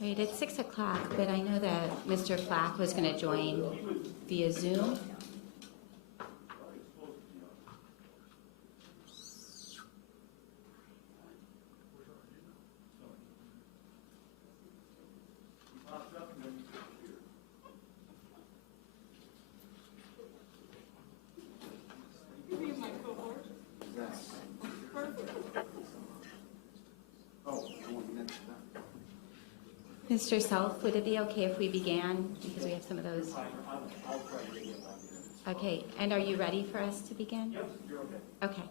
Right, it's 6 o'clock, but I know that Mr. Flack was going to join via Zoom. Mr. Self, would it be okay if we began, because we have some of those? Okay, and are you ready for us to begin? Yes, you're okay. Okay.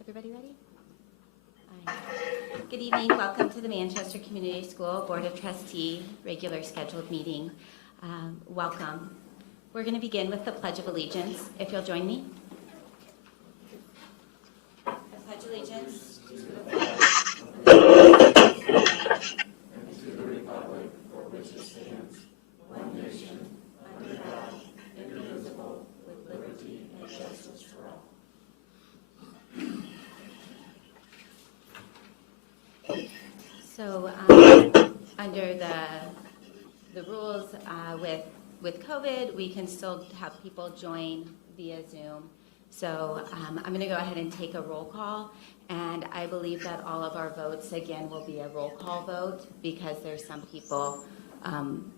Everybody ready? All right. Good evening. Welcome to the Manchester Community School Board of Trustees regular scheduled meeting. Welcome. We're going to begin with the Pledge of Allegiance. If you'll join me. I pledge allegiance to the flag. So under the rules with COVID, we can still have people join via Zoom. So I'm going to go ahead and take a roll call, and I believe that all of our votes again will be a roll call vote because there's some people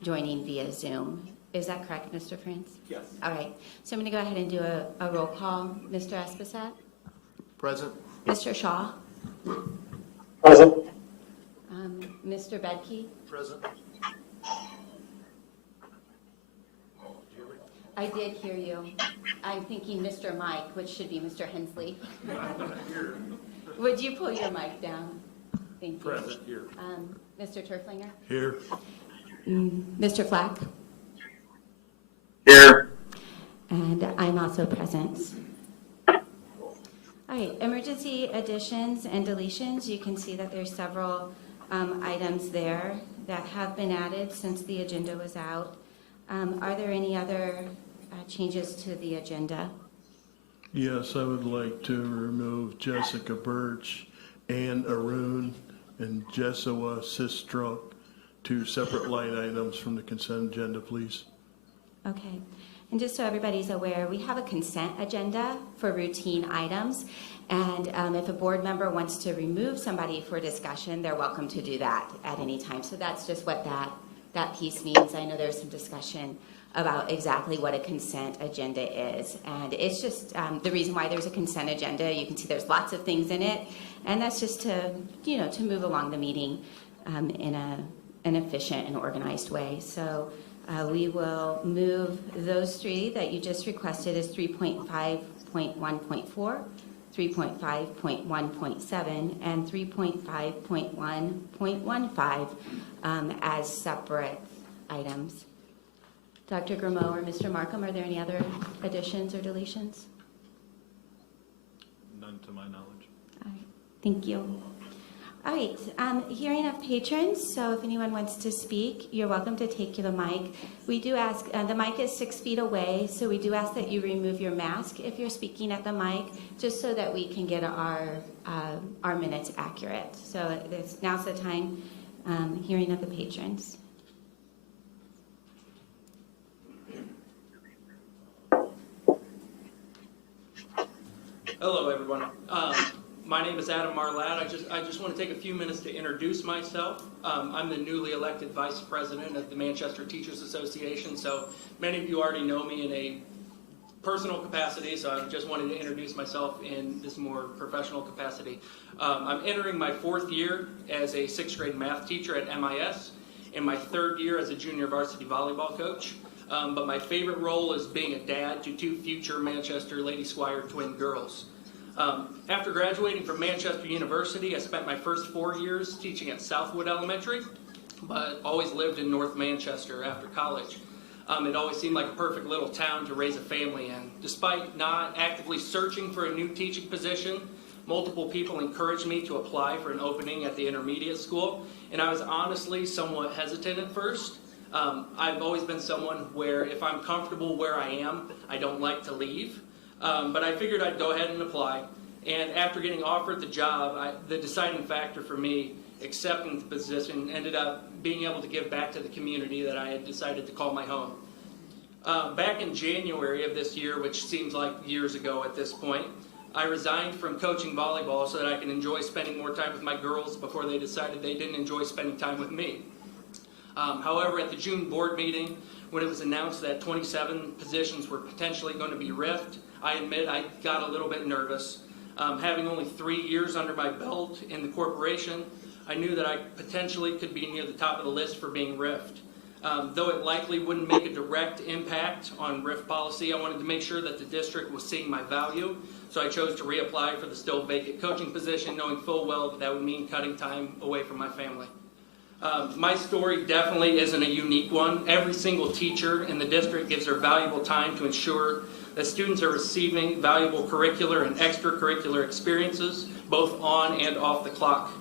joining via Zoom. Is that correct, Mr. Prince? Yes. All right. So I'm going to go ahead and do a roll call. Mr. Esposat? Present. Mr. Shaw? Present. Mr. Bedke? Present. I did hear you. I'm thinking Mr. Mike, which should be Mr. Hensley. Would you pull your mic down? Thank you. Present here. Mr. Turflinger? Here. Mr. Flack? Here. And I'm also present. All right, emergency additions and deletions. You can see that there's several items there that have been added since the agenda was out. Are there any other changes to the agenda? Yes, I would like to remove Jessica Birch, Ann Arun, and Jesua Sistrunk, 2 separate line items from the consent agenda, please. Okay. And just so everybody's aware, we have a consent agenda for routine items. And if a board member wants to remove somebody for discussion, they're welcome to do that at any time. So that's just what that piece means. I know there's some discussion about exactly what a consent agenda is. And it's just the reason why there's a consent agenda. You can see there's lots of things in it. And that's just to move along the meeting in an efficient and organized way. So we will move those 3 that you just requested as 3.5.1.4, 3.5.1.7, and 3.5.1.15 as separate items. Dr. Grimeau or Mr. Markham, are there any other additions or deletions? None to my knowledge. All right, thank you. All right, hearing of patrons, so if anyone wants to speak, you're welcome to take the mic. We do ask, the mic is 6 feet away, so we do ask that you remove your mask if you're speaking at the mic, just so that we can get our minutes accurate. So now's the time, hearing of the patrons. Hello, everyone. My name is Adam Marlatt. I just want to take a few minutes to introduce myself. I'm the newly elected vice president of the Manchester Teachers Association, so many of you already know me in a personal capacity, so I just wanted to introduce myself in this more professional capacity. I'm entering my 4th year as a 6th grade math teacher at MIS, and my 3rd year as a junior varsity volleyball coach. But my favorite role is being a dad to 2 future Manchester Lady Squire twin girls. After graduating from Manchester University, I spent my first 4 years teaching at Southwood Elementary, but always lived in North Manchester after college. It always seemed like a perfect little town to raise a family in. Despite not actively searching for a new teaching position, multiple people encouraged me to apply for an opening at the intermediate school, and I was honestly somewhat hesitant at first. I've always been someone where if I'm comfortable where I am, I don't like to leave. But I figured I'd go ahead and apply. And after getting offered the job, the deciding factor for me accepting the position ended up being able to give back to the community that I had decided to call my home. Back in January of this year, which seems like years ago at this point, I resigned from coaching volleyball so that I could enjoy spending more time with my girls before they decided they didn't enjoy spending time with me. However, at the June board meeting, when it was announced that 27 positions were potentially going to be riffed, I admit I got a little bit nervous. Having only 3 years under my belt in the corporation, I knew that I potentially could be near the top of the list for being riffed. Though it likely wouldn't make a direct impact on RIF policy, I wanted to make sure that the district was seeing my value, so I chose to reapply for the still vacant coaching position, knowing full well that that would mean cutting time away from my family. My story definitely isn't a unique one. Every single teacher in the district gives their valuable time to ensure that students are receiving valuable curricular and extracurricular experiences, both on and off the clock.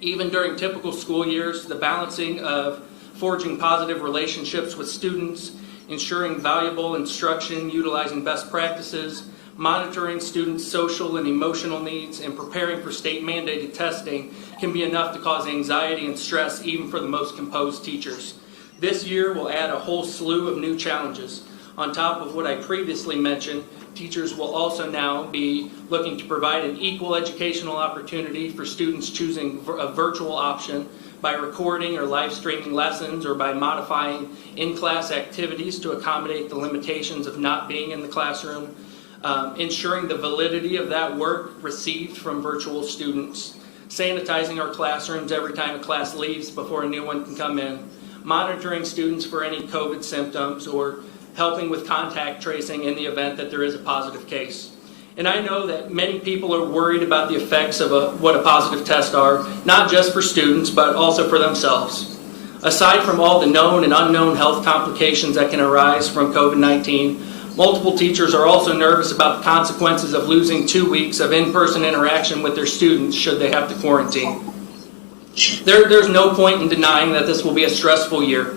Even during typical school years, the balancing of forging positive relationships with students, ensuring valuable instruction, utilizing best practices, monitoring students' social and emotional needs, and preparing for state-mandated testing can be enough to cause anxiety and stress even for the most composed teachers. This year will add a whole slew of new challenges. On top of what I previously mentioned, teachers will also now be looking to provide an equal educational opportunity for students choosing a virtual option by recording or live streaming lessons or by modifying in-class activities to accommodate the limitations of not being in the classroom, ensuring the validity of that work received from virtual students, sanitizing our classrooms every time a class leaves before a new one can come in, monitoring students for any COVID symptoms, or helping with contact tracing in the event that there is a positive case. And I know that many people are worried about the effects of what a positive test are, not just for students, but also for themselves. Aside from all the known and unknown health complications that can arise from COVID-19, multiple teachers are also nervous about the consequences of losing 2 weeks of in-person interaction with their students should they have to quarantine. There's no point in denying that this will be a stressful year.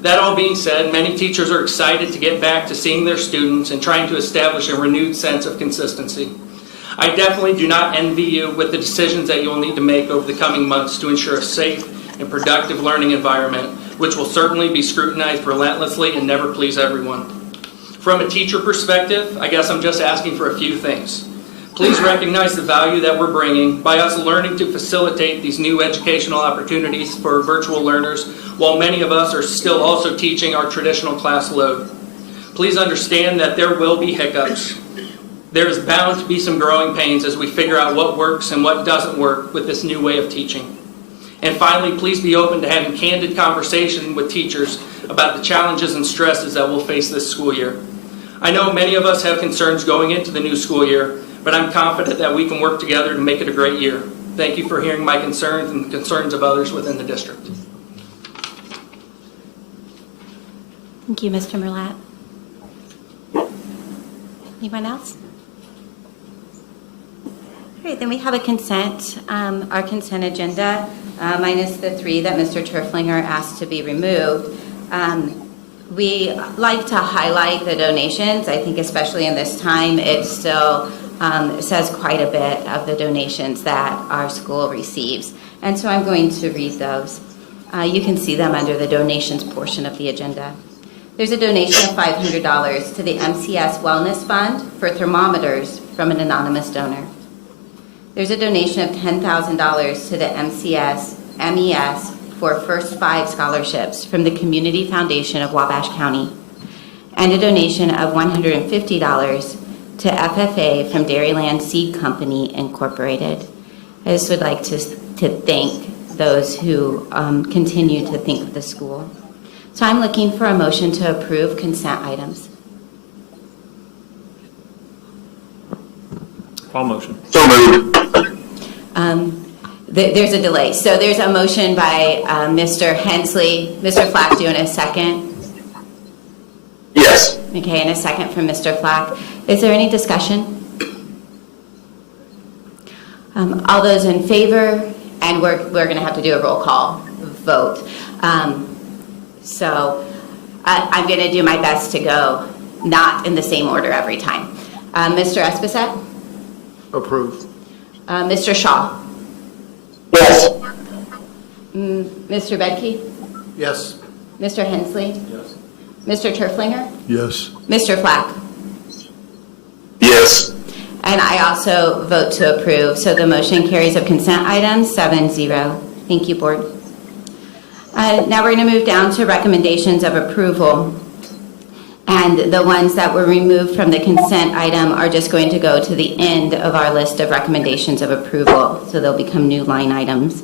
That all being said, many teachers are excited to get back to seeing their students and trying to establish a renewed sense of consistency. I definitely do not envy you with the decisions that you'll need to make over the coming months to ensure a safe and productive learning environment, which will certainly be scrutinized relentlessly and never please everyone. From a teacher perspective, I guess I'm just asking for a few things. Please recognize the value that we're bringing by us learning to facilitate these new educational opportunities for virtual learners, while many of us are still also teaching our traditional class load. Please understand that there will be hiccups. There is bound to be some growing pains as we figure out what works and what doesn't work with this new way of teaching. And finally, please be open to having candid conversation with teachers about the challenges and stresses that we'll face this school year. I know many of us have concerns going into the new school year, but I'm confident that we can work together to make it a great year. Thank you for hearing my concerns and the concerns of others within the district. Thank you, Mr. Merlatt. Anyone else? Great, then we have a consent, our consent agenda, minus the 3 that Mr. Turflinger asked to be removed. We like to highlight the donations. I think especially in this time, it still says quite a bit of the donations that our school receives. And so I'm going to read those. You can see them under the donations portion of the agenda. There's a donation of $500 to the MCS Wellness Fund for thermometers from an anonymous donor. There's a donation of $10,000 to the MCS MES for First 5 scholarships from the Community Foundation of Wabash County, and a donation of $150 to FFA from Dairyland Seed Company Incorporated. I just would like to thank those who continue to think of the school. So I'm looking for a motion to approve consent items. All motion. So moved. There's a delay. So there's a motion by Mr. Hensley. Mr. Flack, do you want a second? Yes. Okay, and a second from Mr. Flack. Is there any discussion? All those in favor, and we're going to have to do a roll call vote. So I'm going to do my best to go not in the same order every time. Mr. Esposette? Approved. Mr. Shaw? Yes. Mr. Bedke? Yes. Mr. Hensley? Yes. Mr. Turflinger? Yes. Mr. Flack? Yes. And I also vote to approve. So the motion carries of consent items 7-0. Thank you, Board. Now we're going to move down to recommendations of approval. And the ones that were removed from the consent item are just going to go to the end of our list of recommendations of approval. So they'll become new line items.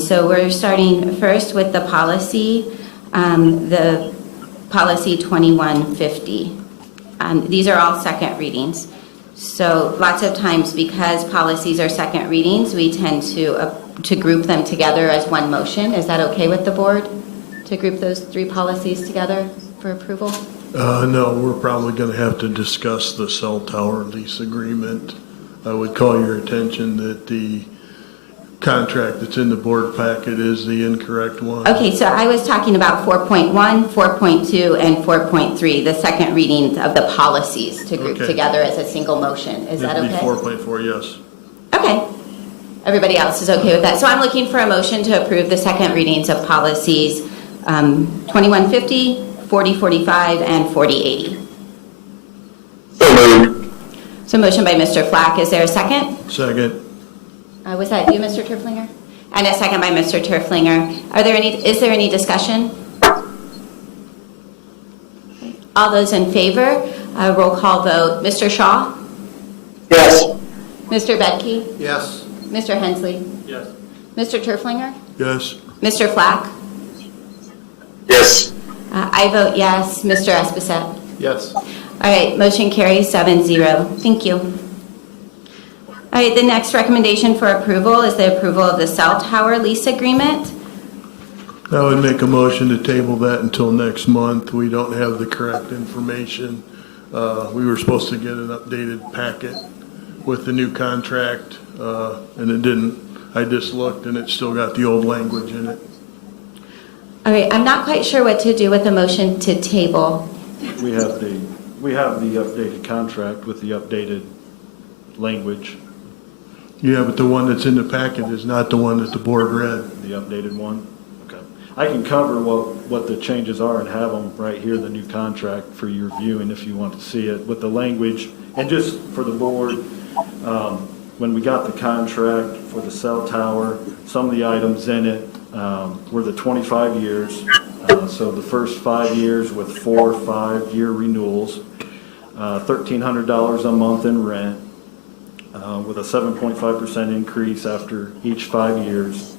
So we're starting first with the policy 2150. These are all second readings. So lots of times, because policies are second readings, we tend to group them together as one motion. Is that okay with the board, to group those 3 policies together for approval? No, we're probably going to have to discuss the cell tower lease agreement. I would call your attention that the contract that's in the board packet is the incorrect one. Okay, so I was talking about 4.1, 4.2, and 4.3, the second readings of the policies to group Okay. together as a single motion. Is that It'd be okay? 4.4, yes. Okay. Everybody else is okay with that. So I'm looking for a motion to approve the second readings of policies 2150, 4045, and 4080. So moved. So motion by Mr. Flack. Is there a second? Second. Was that you, Mr. Turflinger? And a second by Mr. Turflinger. Is there any discussion? All those in favor, roll call vote. Mr. Shaw? Yes. Mr. Bedke? Yes. Mr. Hensley? Yes. Mr. Turflinger? Yes. Mr. Flack? Yes. I vote yes. Mr. Esposette? Yes. All right, motion carries 7-0. Thank you. All right, the next recommendation for approval is the approval of the cell tower lease agreement. I would make a motion to table that until next month. We don't have the correct information. We were supposed to get an updated packet with the new contract, and it didn't. I just looked, and it still got the old language in it. All right, I'm not quite sure what to do with the motion to table. We have the updated contract with the updated language, Yeah, but the one that's in the packet is not the one that the board read. the updated one. Okay. I can cover what the changes are and have them right here, the new contract for your viewing if you want to see it with the language. And just for the board, when we got the contract for the cell tower, some of the items in it were the 25 years. So the first 5 years with 4 5-year renewals, $1,300 a month in rent, with a 7.5% increase after each 5 years,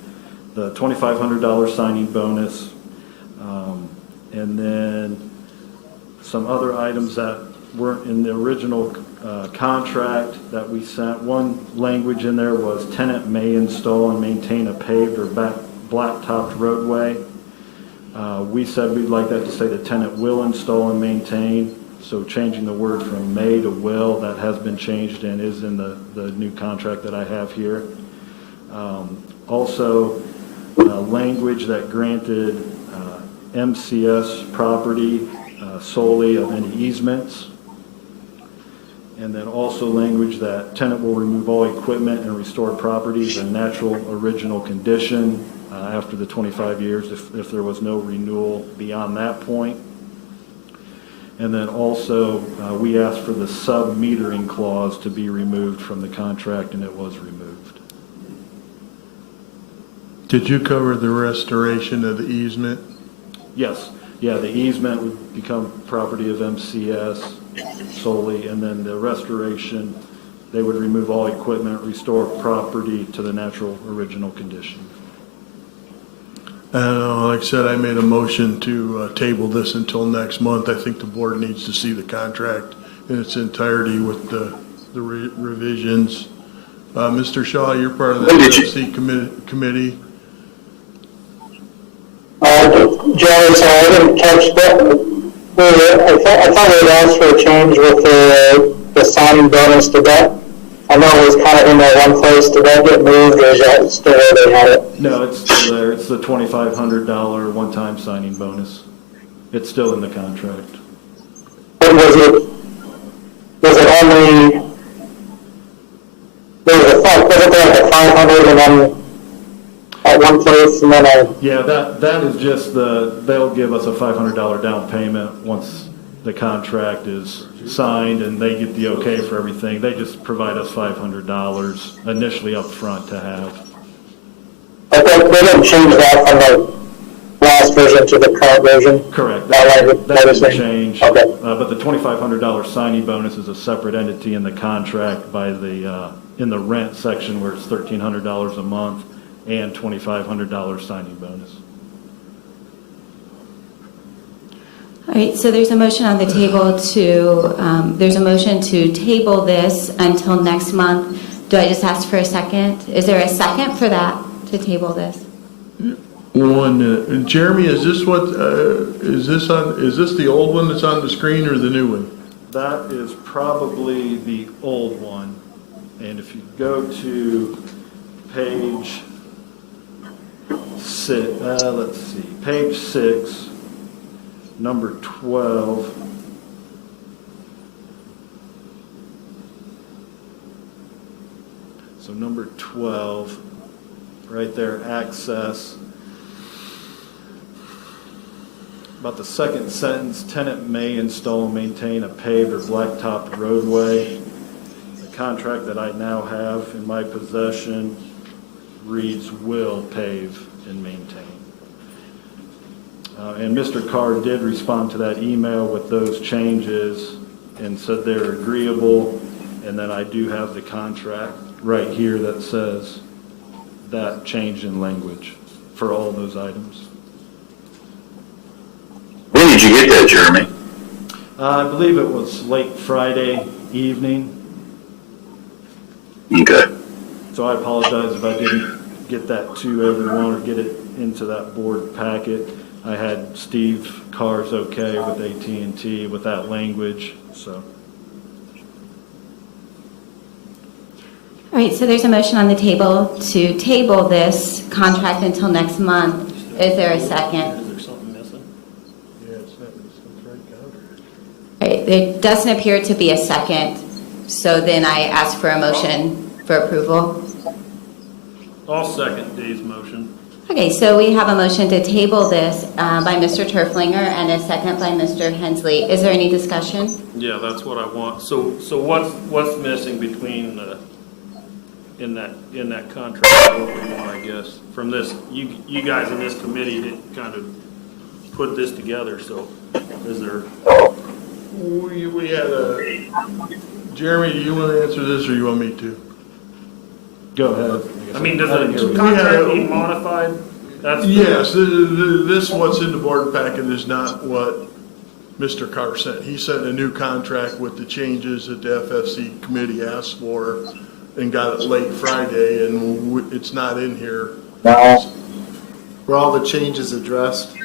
the $2,500 signing bonus, and then some other items that weren't in the original contract that we sent. One language in there was tenant may install and maintain a paved or blacktopped roadway. We said we'd like that to say the tenant will install and maintain. So changing the word from may to will, that has been changed and is in the new contract that I have here. Also, language that granted MCS property solely of any easements. And then also language that tenant will remove all equipment and restore properties in natural original condition after the 25 years if there was no renewal beyond that point. And then also, we asked for the sub-metering clause to be removed from the contract, and it was removed. Did you cover the restoration of the easement? Yes, yeah, the easement would become property of MCS solely, and then the restoration, they would remove all equipment, restore property to the natural original condition. Like I said, I made a motion to table this until next month. I think the board needs to see the contract in its entirety with the revisions. Mr. Shaw, you're part of the FC committee. Jerry, so I didn't catch that. I thought we had asked for a change with the signing bonus. Did that? I know it was kind of in that one place. Did that get moved, or is that still where they had it? No, it's still there. It's the $2,500 one-time signing bonus. It's still in the contract. But was it only, was it like a 500 and then at one place and then Yeah, that is just they'll give us a $500 down payment once the contract is signed and they get the okay for everything. They just provide us $500 initially up front to have. But they didn't change that from the last version to the current version? Correct. That doesn't change. Okay. But the $2,500 signing bonus is a separate entity in the contract by in the rent section where it's $1,300 a month and $2,500 signing bonus. All right, so there's a motion on the table to table this until next month. Do I just ask for a second? Is there a second for that, to table this? Jeremy, is this is this the old one that's on the screen or the new one? That is probably the old one. And if you go to page 6, let's see, page 6, number 12. So number 12, right there, access. About the second sentence, tenant may install and maintain a paved or blacktop roadway. The contract that I now have in my possession reads will pave and maintain. And Mr. Carr did respond to that email with those changes and said they're agreeable. And then I do have the contract right here that says that change in language for all those items. when did you get that, Jeremy? I believe it was late Friday evening. Okay. So I apologize if I didn't get that to everyone or get it into that board packet. I had Steve Carr's okay with AT&T with that language, so. All right, so there's a motion on the table to table this contract until next month. Is there a second? Is there something missing? Yeah, it's right All right, there doesn't appear to be a second, so then I ask for a motion for approval. I'll second Dave's motion. Okay, so we have a motion to table this by Mr. Turflinger and a second by Mr. Hensley. Is there any discussion? Yeah, that's what I want. So what's missing between in that contract? What we want, I guess, from this. You guys in this committee did kind of put this together. So is there? We had a. Jeremy, do you want to answer this or you want me to? Go ahead. I mean, does the contract need modified? Yes, this what's in the board packet is not what Mr. Carr sent. He sent a new contract with the changes that the FFC committee asked for and got it late Friday, and it's not in here. No. Were all the changes addressed,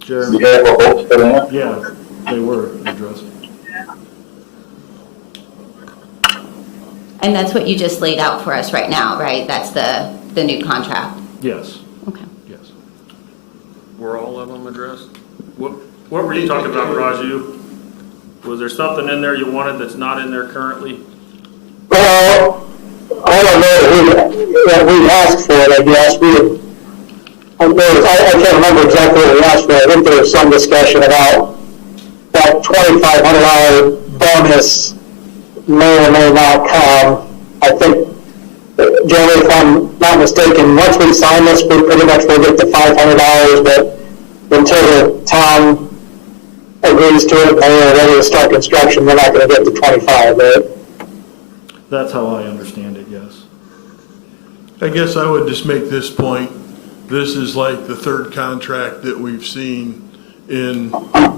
Jeremy? We have a vote for that? Yeah, they were addressed. And that's what you just laid out for us right now, right? That's the new contract? Yes, Okay. yes. Were all of them addressed? What were you talking about, Raju? Was there something in there you wanted that's not in there currently? Well, I don't know that we asked for it, I guess. I can't remember exactly what we asked for. I think there was some discussion about that $2,500 bonus may or may not come. I think, Jeremy, if I'm not mistaken, once we sign this, we pretty much will get the $500, but until the town agrees to it and they're ready to start construction, we're not going to get the 25, right? That's how I understand it, yes. I guess I would just make this point. This is like the third contract that we've seen in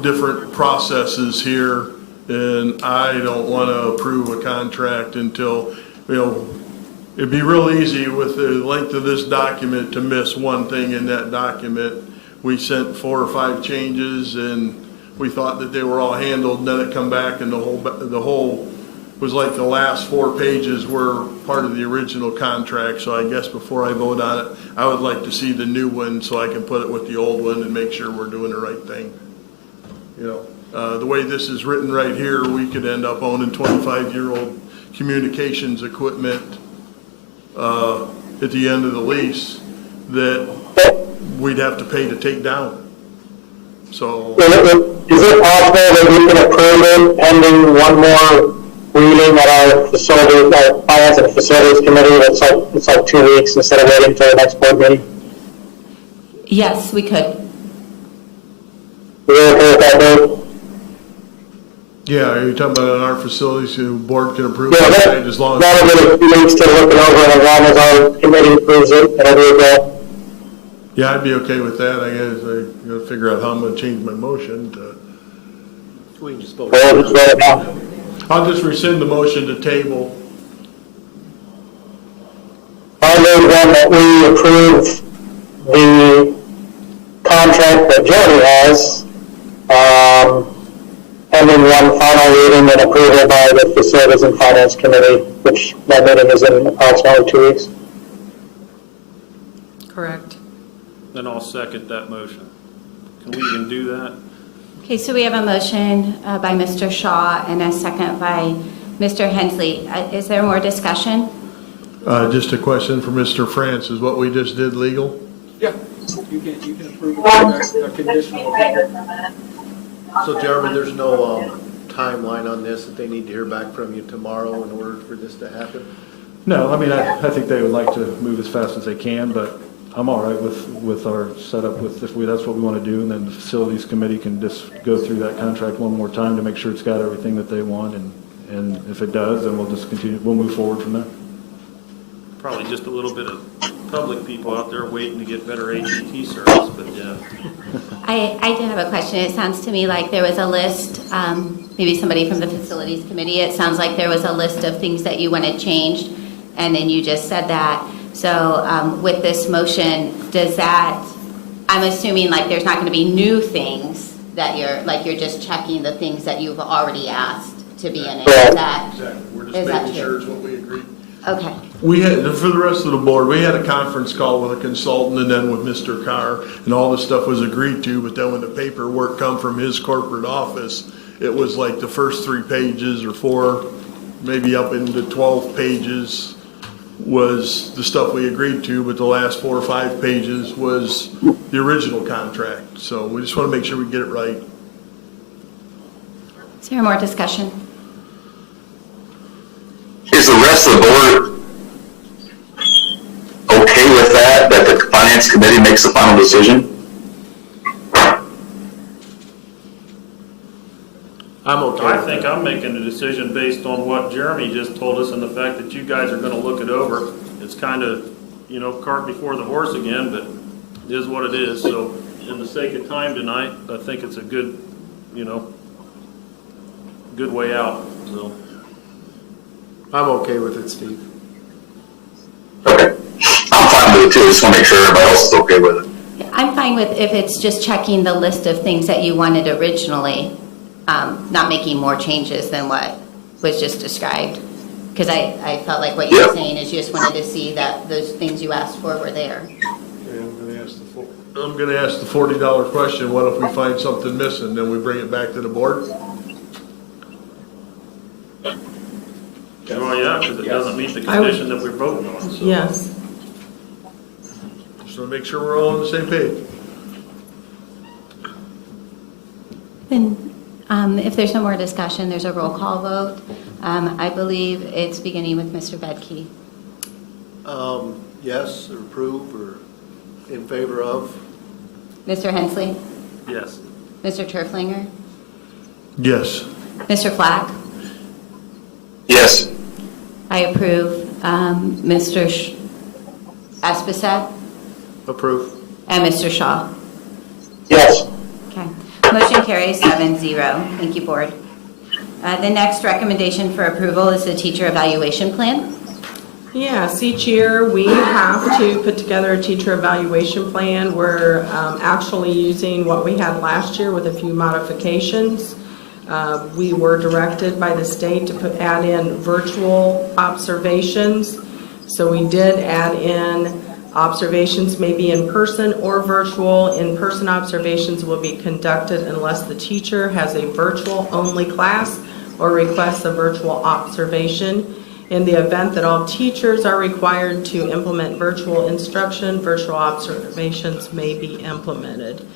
different processes here, and I don't want to approve a contract until, it'd be real easy with the length of this document to miss one thing in that document. We sent 4 or 5 changes, and we thought that they were all handled, and then it come back, and the whole was like the last 4 pages were part of the original contract. So I guess before I vote on it, I would like to see the new one so I can put it with the old one and make sure we're doing the right thing. The way this is written right here, we could end up owning 25-year-old communications equipment at the end of the lease that we'd have to pay to take down. So Is it possible that we can approve it pending one more reading at our facilities, our finance and facilities committee? It's like 2 weeks instead of waiting until the next board meeting. Yes, we could. Are you okay with that, Dave? yeah, are you talking about in our facilities, the board can approve Yeah, it as long as. that'll give us 2 weeks to look it over, and as long as our committee approves it, it'll be okay. Yeah, I'd be okay with that. I guess I gotta figure out how I'm gonna change my motion to. We'll just vote it now. I'll just rescind the motion to table. I move then that we approve the contract that Jeremy has, pending one final reading and approval by the Facilities and Finance Committee, which that meeting is in approximately 2 weeks. Correct. Then I'll second that motion. Can we even do that? Okay, so we have a motion by Mr. Shaw and a second by Mr. Hensley. Is there more discussion? Just a question for Mr. France. Is what we just did legal? Yeah, you can approve a conditional. So Jeremy, there's no timeline on this, that they need to hear back from you tomorrow in order for this to happen? No, I mean, I think they would like to move as fast as they can, but I'm all right with our setup with, if that's what we want to do, and then the facilities committee can just go through that contract one more time to make sure it's got everything that they want, and if it does, then we'll just continue, we'll move forward from there. Probably just a little bit of public people out there waiting to get better AT&T service, but yeah. I do have a question. It sounds to me like there was a list, maybe somebody from the facilities committee, it sounds like there was a list of things that you wanted changed, and then you just said that. So with this motion, does that, I'm assuming like there's not going to be new things that you're just checking the things that you've already asked to be in it. Is that, Exactly. We're is just that making true? sure it's what we agreed. Okay. We had, for the rest of the board, we had a conference call with a consultant and then with Mr. Carr, and all this stuff was agreed to, but then when the paperwork come from his corporate office, it was like the first 3 pages or 4, maybe up into 12 pages was the stuff we agreed to, but the last 4 or 5 pages was the original contract. So we just want to make sure we get it right. Is there more discussion? Is the rest of the board okay with that the finance committee makes the final decision? I'm okay. I think I'm making a decision based on what Jeremy just told us and the fact that you guys are gonna look it over. It's kind of, cart before the horse again, but it is what it is. So in the sake of time tonight, I think it's a good, good way out, so. I'm okay with it, Steve. Okay. I'm fine with it too, just want to make sure everybody else is okay with it. I'm fine with if it's just checking the list of things that you wanted originally. not making more changes than what was just described. Because I felt like what you were saying is you just wanted to see that those things you asked for were there. Okay, I'm gonna ask the $40 question, what if we find something missing, then we bring it back to the board? Well, yeah, because it doesn't meet the condition that we're voting on, so. Yes. Just to make sure we're all on the same page. Then, if there's no more discussion, there's a roll call vote. I believe it's beginning with Mr. Bedke. Yes, or approve, or in favor of? Mr. Hensley? Yes. Mr. Turflinger? Yes. Mr. Flack? Yes. I approve. Mr. Esposette? Approve. And Mr. Shaw? Yes. Okay. Motion carries 7-0. Thank you, Board. The next recommendation for approval is the teacher evaluation plan. Yes, each year we have to put together a teacher evaluation plan. We're actually using what we had last year with a few modifications. We were directed by the state to add in virtual observations. So we did add in observations maybe in person or virtual. In-person observations will be conducted unless the teacher has a virtual-only class or requests a virtual observation. In the event that all teachers are required to implement virtual instruction, virtual observations may be implemented.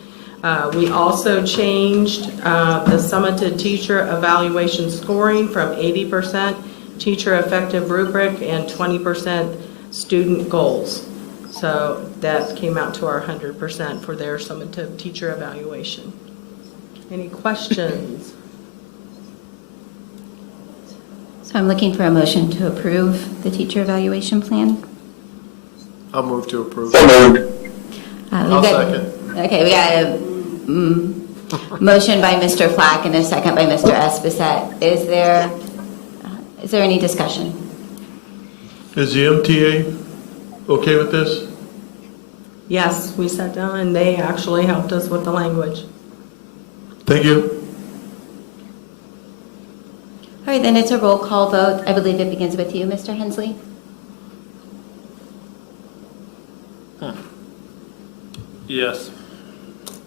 We also changed the summated teacher evaluation scoring from 80% teacher effective rubric and 20% student goals. So that came out to our 100% for their summative teacher evaluation. Any questions? So I'm looking for a motion to approve the teacher evaluation plan. I'll move to approve. So moved. I'll second. Okay, we got a motion by Mr. Flack and a second by Mr. Esposette. Is there any discussion? Is the MTA okay with this? Yes, we sat down and they actually helped us with the language. Thank you. All right, then it's a roll call vote. I believe it begins with you, Mr. Hensley. Yes.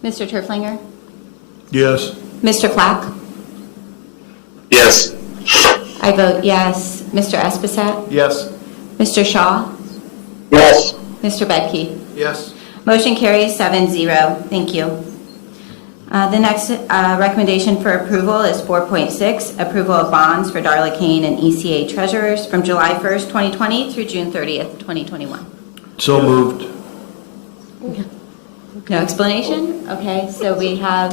Mr. Turflinger? Yes. Mr. Flack? Yes. I vote yes. Mr. Esposette? Yes. Mr. Shaw? Yes. Mr. Bedke? Yes. Motion carries 7-0. Thank you. The next recommendation for approval is 4.6, approval of bonds for Darla Kane and ECA treasurers from July 1st, 2020 through June 30th, 2021. So moved. No explanation? Okay, so we have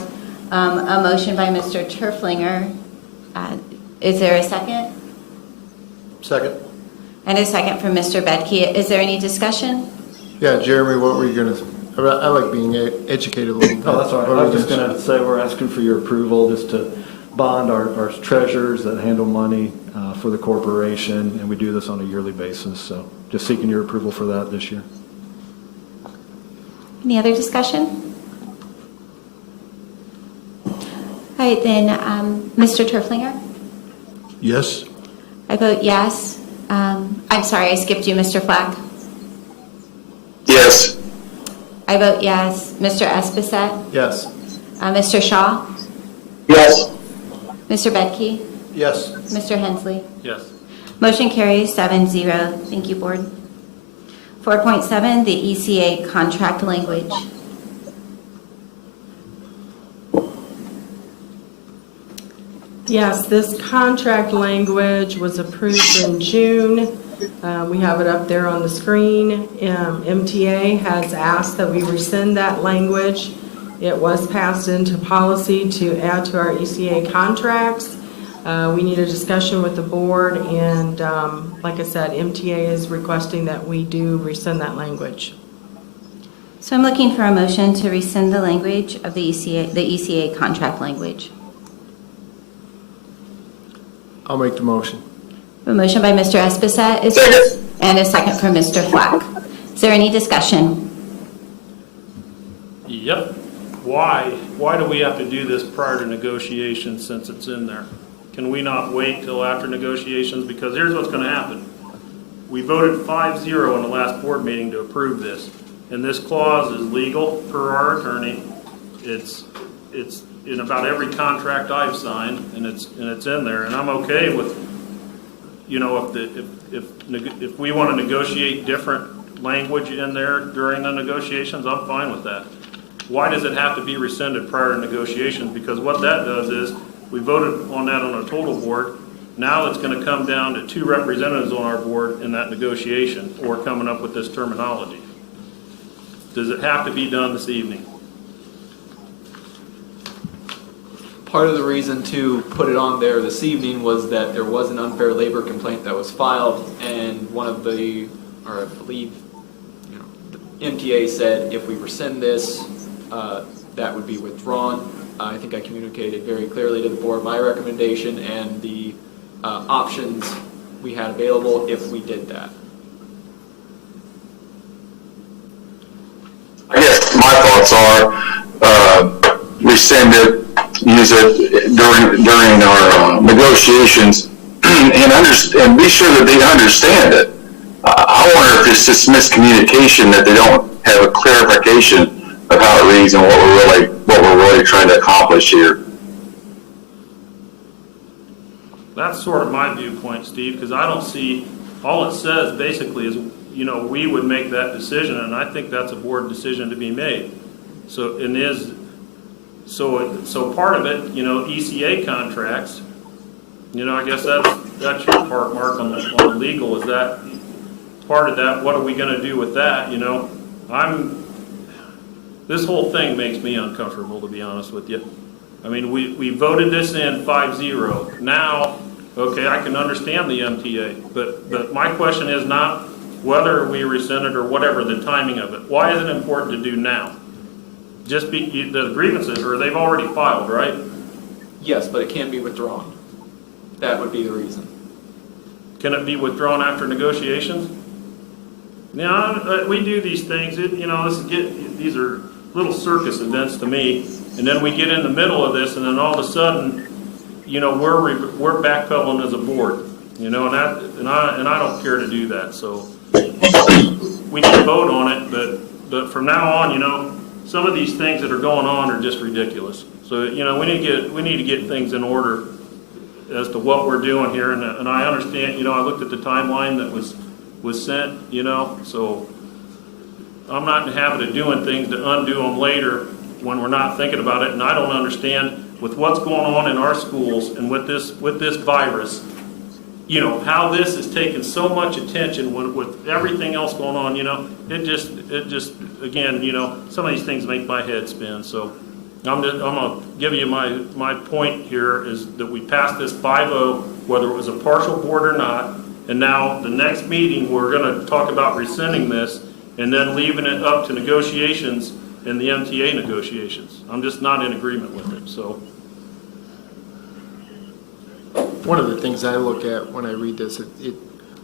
a motion by Mr. Turflinger. Is there a second? Second. And a second from Mr. Bedke. Is there any discussion? Yeah, Jeremy, what were you gonna, I like being educated a little bit. Oh, that's all right. What I were was you just gonna say, we're asking for your approval just to bond our treasurers that handle money for the corporation, and we do this on a yearly basis, so just seeking your approval for that this year. Any other discussion? All right, then, Mr. Turflinger? Yes. I vote yes. I'm sorry, I skipped you, Mr. Flack. Yes. I vote yes. Mr. Esposette? Yes. Mr. Shaw? Yes. Mr. Bedke? Yes. Mr. Hensley? Yes. Motion carries 7-0. Thank you, Board. 4.7, the ECA contract language. Yes, this contract language was approved in June. We have it up there on the screen. MTA has asked that we rescind that language. It was passed into policy to add to our ECA contracts. We need a discussion with the board, and like I said, MTA is requesting that we do rescind that language. So I'm looking for a motion to rescind the language of the ECA contract language. I'll make the motion. A motion by Mr. Esposette and a second from Mr. Flack. Is there any discussion? Yep. why do we have to do this prior to negotiations since it's in there? Can we not wait till after negotiations? Because here's what's gonna happen. We voted 5-0 in the last board meeting to approve this, and this clause is legal per our attorney. It's in about every contract I've signed, and it's in there, and I'm okay with, you know, if we want to negotiate different language in there during the negotiations, I'm fine with that. Why does it have to be rescinded prior to negotiations? Because what that does is, we voted on that on a total board. Now it's going to come down to 2 representatives on our board in that negotiation, or coming up with this terminology. Does it have to be done this evening? Part of the reason to put it on there this evening was that there was an unfair labor complaint that was filed, and one of the, or I believe, you know, the MTA said if we rescind this, that would be withdrawn. I think I communicated very clearly to the board my recommendation and the options we had available if we did that. I guess my thoughts are, rescind it, use it during our negotiations, and be sure that they understand it. I wonder if it's just miscommunication, that they don't have a clarification of how it reads and what we're really trying to accomplish here. That's sort of my viewpoint, Steve, because I don't see, all it says basically is, you know, we would make that decision, and I think that's a board decision to be made. So so part of it, you know, ECA contracts, you know, I guess that's your part, Mark, on the legal. Is that part of that? What are we going to do with that? You know, this whole thing makes me uncomfortable, to be honest with you. I mean, we voted this in 5-0. Now, okay, I can understand the MTA, but my question is not whether we rescind it or whatever the timing of it. Why is it important to do now? Just the grievances, or they've already filed, right? Yes, but it can be withdrawn. That would be the reason. Can it be withdrawn after negotiations? Now, we do these things, you know, these are little circus events to me, and then we get in the middle of this, and then all of a sudden, you know, we're backpedaling as a board, you know, and I don't care to do that. So we can vote on it, but from now on, you know, some of these things that are going on are just ridiculous. So, you know, we need to get things in order as to what we're doing here, and I understand, you know, I looked at the timeline that was sent, you know, so I'm not in the habit of doing things to undo them later when we're not thinking about it, and I don't understand with what's going on in our schools and with this virus, you know, how this is taking so much attention with everything else going on, you know, it just, again, you know, some of these things make my head spin. So I'm going to give you my point here is that we passed this 5-0, whether it was a partial board or not, and now the next meeting, we're going to talk about rescinding this and then leaving it up to negotiations in the MTA negotiations. I'm just not in agreement with it, so. One of the things I look at when I read this,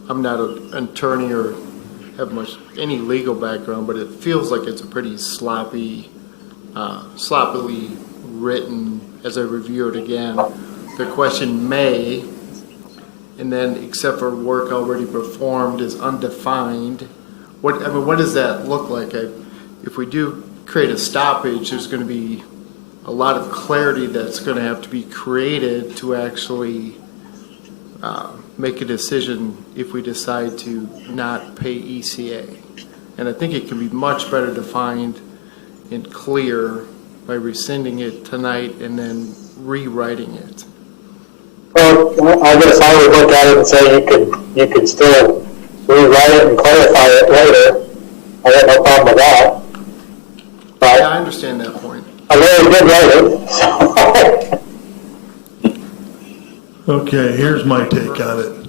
I'm not an attorney or have any legal background, but it feels like it's a pretty sloppily written as I review it again. The question may, and then except for work already performed, is undefined. What does that look like? If we do create a stoppage, there's going to be a lot of clarity that's going to have to be created to actually make a decision if we decide to not pay ECA. And I think it can be much better defined and clear by rescinding it tonight and then rewriting it. Well, I guess I would look at it and say you could still rewrite it and clarify it later. I have no problem with that. But Yeah, I understand that point. I really did write it. Okay, here's my take on it.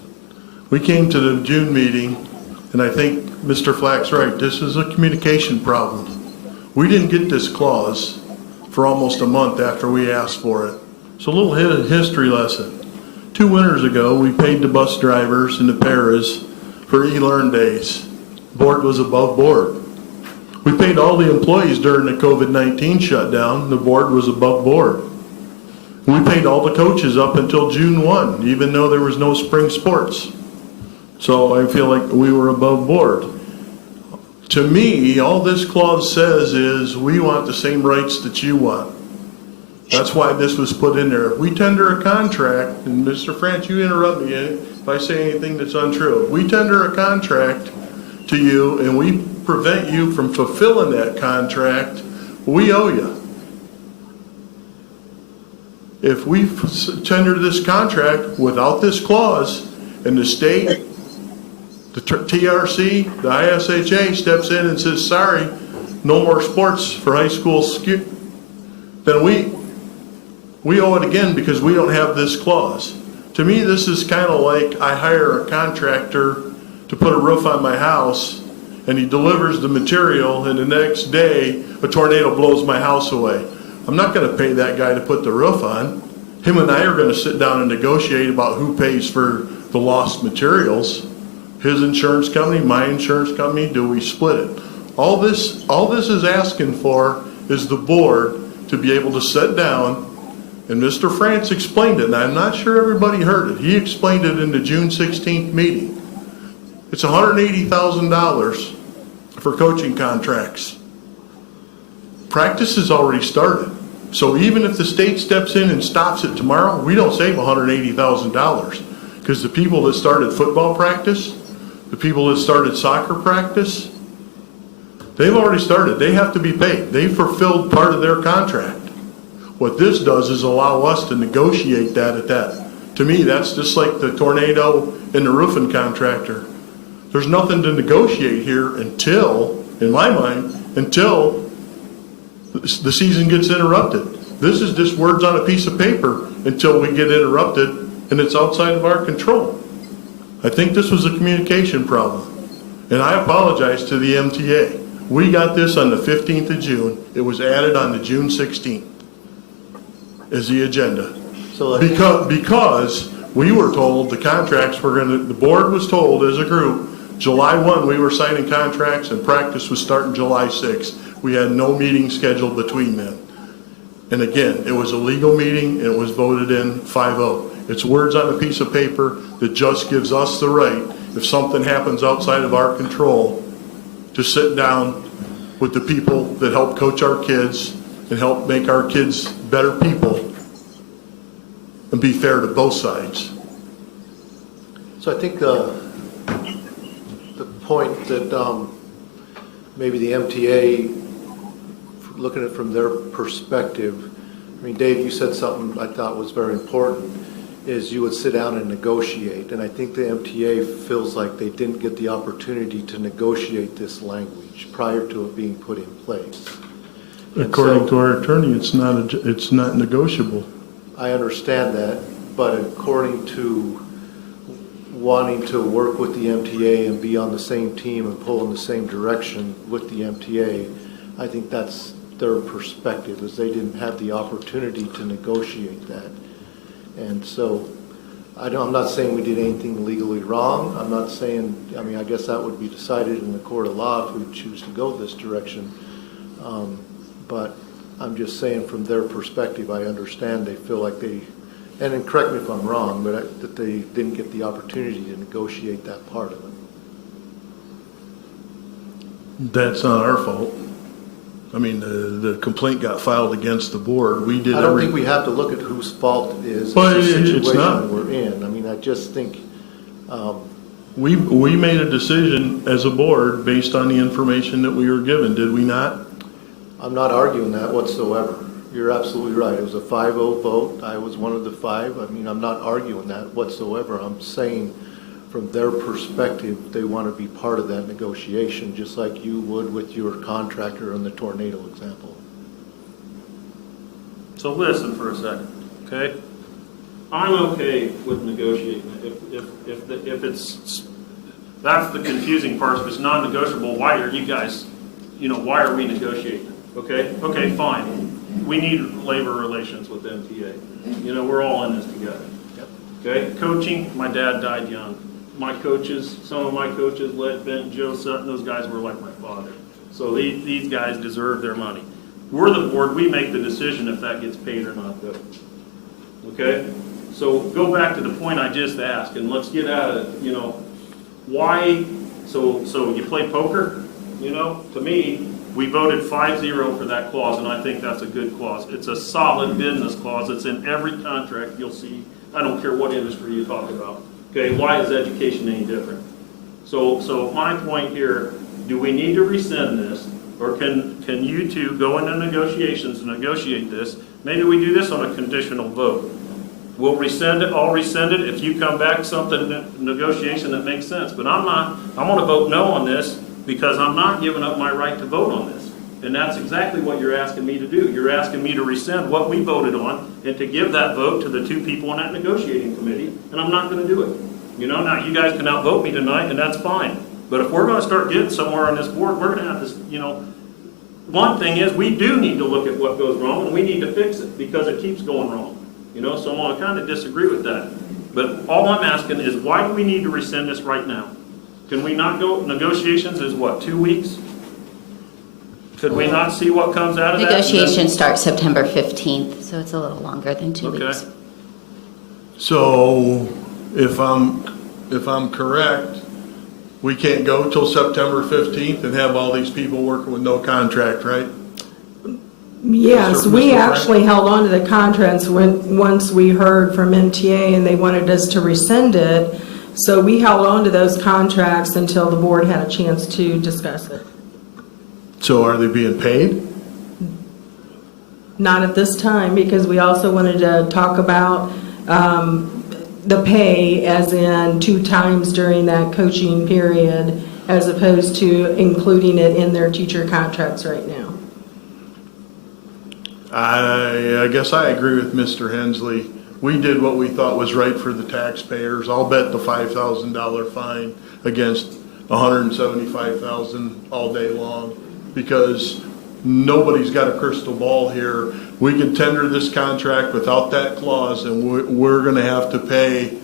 We came to the June meeting, and I think Mr. Flack's right. This is a communication problem. We didn't get this clause for almost a month after we asked for it. So a little history lesson. 2 winters ago, we paid the bus drivers and the paras for e-learn days. Board was above board. We paid all the employees during the COVID-19 shutdown. The board was above board. We paid all the coaches up until June 1, even though there was no spring sports. So I feel like we were above board. To me, all this clause says is we want the same rights that you want. That's why this was put in there. If we tender a contract, and Mr. France, you interrupt me if I say anything that's untrue. If we tender a contract to you and we prevent you from fulfilling that contract, we owe you. If we tender this contract without this clause and the state, the TRC, the ISHA steps in and says, sorry, no more sports for high school, then we owe it again because we don't have this clause. To me, this is kind of like I hire a contractor to put a roof on my house and he delivers the material and the next day a tornado blows my house away. I'm not going to pay that guy to put the roof on. Him and I are going to sit down and negotiate about who pays for the lost materials. His insurance company, my insurance company, do we split it? All this is asking for is the board to be able to sit down, and Mr. France explained it, and I'm not sure everybody heard it. He explained it in the June 16th meeting. It's $180,000 for coaching contracts. Practice has already started. So even if the state steps in and stops it tomorrow, we don't save $180,000 because the people that started football practice, the people that started soccer practice, they've already started. They have to be paid. They fulfilled part of their contract. What this does is allow us to negotiate that at that. To me, that's just like the tornado and the roofing contractor. There's nothing to negotiate here until, in my mind, until the season gets interrupted. This is just words on a piece of paper until we get interrupted and it's outside of our control. I think this was a communication problem. And I apologize to the MTA. We got this on the 15th of June. It was added on the June 16th as the agenda. So Because we were told the contracts were the board was told as a group, July 1 we were signing contracts and practice was starting July 6. We had no meeting scheduled between then. And again, it was a legal meeting and it was voted in 5-0. It's words on a piece of paper that just gives us the right, if something happens outside of our control, to sit down with the people that help coach our kids and help make our kids better people and be fair to both sides. So I think the point that maybe the MTA, looking at it from their perspective, I mean, Dave, you said something I thought was very important, is you would sit down and negotiate. And I think the MTA feels like they didn't get the opportunity to negotiate this language prior to it being put in place. According to our attorney, it's not negotiable. I understand that, but according to wanting to work with the MTA and be on the same team and pull in the same direction with the MTA, I think that's their perspective, is they didn't have the opportunity to negotiate that. And so I'm not saying we did anything legally wrong. I'm not saying, I mean, I guess that would be decided in the court of law if we choose to go this direction. But I'm just saying from their perspective, I understand they feel like they, and then correct me if I'm wrong, but that they didn't get the opportunity to negotiate that part of it. That's not our fault. I mean, the complaint got filed against the board. We did. I don't think we have to look at whose fault it is. But the it's situation not. we're in. I mean, I just think We made a decision as a board based on the information that we were given, did we not? I'm not arguing that whatsoever. You're absolutely right. It was a 5-0 vote. I was one of the 5. I mean, I'm not arguing that whatsoever. I'm saying from their perspective, they want to be part of that negotiation, just like you would with your contractor in the tornado example. So listen for a second, okay? I'm okay with negotiating it. If it's, that's the confusing part. If it's non-negotiable, why are you guys, why are we negotiating? Okay, fine. We need labor relations with MTA. We're all in this together. Okay, coaching, my dad died young. My coaches, some of my coaches, Led, Bent, Joe Sutton, those guys were like my father. So these guys deserve their money. We're the board, we make the decision if that gets paid or not, though. Okay? So go back to the point I just asked, and let's get at it, why, so you play poker? To me, we voted 5-0 for that clause, and I think that's a good clause. It's a solid business clause. It's in every contract you'll see. I don't care what industry you talk about. Okay, why is education any different? So my point here, do we need to rescind this, or can you two go into negotiations and negotiate this? Maybe we do this on a conditional vote. We'll rescind it, I'll rescind it if you come back something, negotiation that makes sense. But I'm gonna vote no on this because I'm not giving up my right to vote on this. And that's exactly what you're asking me to do. You're asking me to rescind what we voted on and to give that vote to the two people in that negotiating committee, and I'm not gonna do it. Now you guys can outvote me tonight, and that's fine. But if we're gonna start getting somewhere on this board, we're gonna have this, one thing is we do need to look at what goes wrong, and we need to fix it because it keeps going wrong. So I'm gonna kind of disagree with that. But all I'm asking is, why do we need to rescind this right now? Can we not go, negotiations is what, 2 weeks? Could we not see what comes out of that? Negotiations start September 15th, so it's a little longer than 2 Okay. weeks. So if I'm correct, we can't go till September 15th and have all these people working with no contract, right? Yes, Mr. we Frank? actually held on to the contracts once we heard from MTA and they wanted us to rescind it. So we held on to those contracts until the board had a chance to discuss it. So are they being paid? Not at this time, because we also wanted to talk about the pay as in 2 times during that coaching period, as opposed to including it in their teacher contracts right now. I guess I agree with Mr. Hensley. We did what we thought was right for the taxpayers. I'll bet the $5,000 fine against $175,000 all day long, because nobody's got a crystal ball here. We can tender this contract without that clause, and we're going to have to pay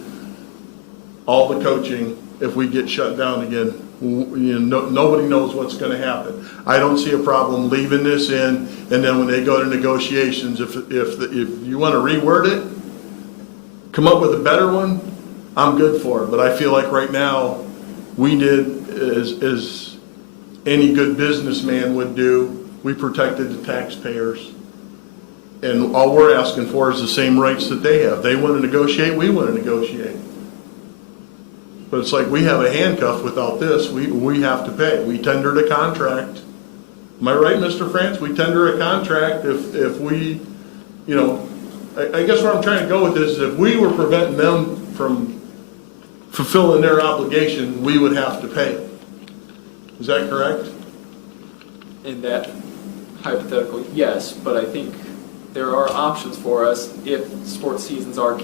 all the coaching if we get shut down again. Nobody knows what's going to happen. I don't see a problem leaving this in, and then when they go to negotiations, if you want to reword it, come up with a better one, I'm good for it. But I feel like right now, we did as any good businessman would do. We protected the taxpayers. And all we're asking for is the same rights that they have. They want to negotiate, we want to negotiate. But it's like we have a handcuff without this. We have to pay. We tendered a contract. Am I right, Mr. France? We tender a contract if we, I guess where I'm trying to go with this is if we were preventing them from fulfilling their obligation, we would have to pay. Is that correct? In that hypothetical, yes, but I think there are options for us if sports seasons are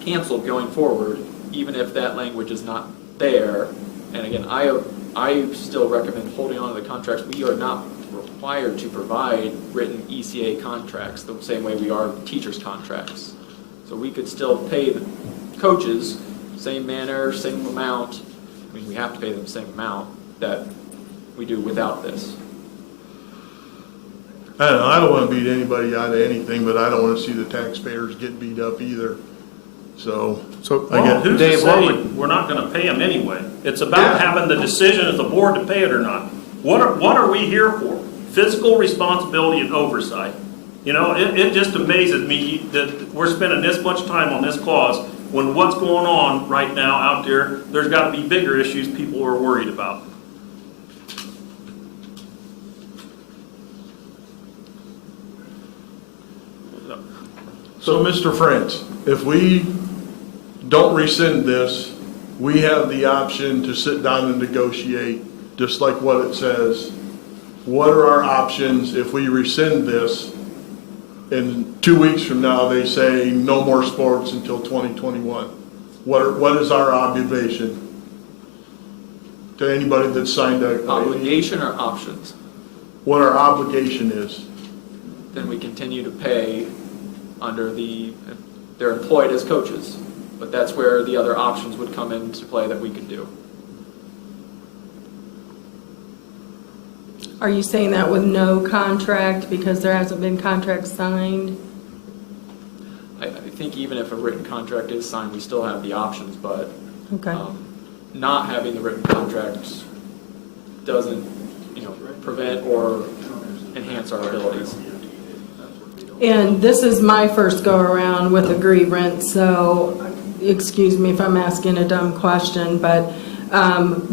canceled going forward, even if that language is not there. And again, I still recommend holding on to the contracts. We are not required to provide written ECA contracts the same way we are teachers' contracts. So we could still pay the coaches same manner, same amount. I mean, we have to pay them the same amount that we do without this. I don't know. I don't want to beat anybody out of anything, but I don't want to see the taxpayers get beat up either. So I get Who's Dave, to what say would- we're not gonna pay them anyway? It's about having the decision as a board to pay it or not. What are we here for? Fiscal responsibility and oversight. It just amazes me that we're spending this much time on this clause when what's going on right now out there's gotta be bigger issues people are worried about. So, Mr. France, if we don't rescind this, we have the option to sit down and negotiate, just like what it says. What are our options if we rescind this? And 2 weeks from now, they say no more sports until 2021. What is our obligation to anybody that signed a Obligation or options? What our obligation is? Then we continue to pay under they're employed as coaches, but that's where the other options would come into play that we could do. Are you saying that with no contract because there hasn't been contract signed? I think even if a written contract is signed, we still have the options, but Okay. not having the written contract doesn't, prevent or enhance our abilities. And this is my first go-around with a grievance, so excuse me if I'm asking a dumb question, but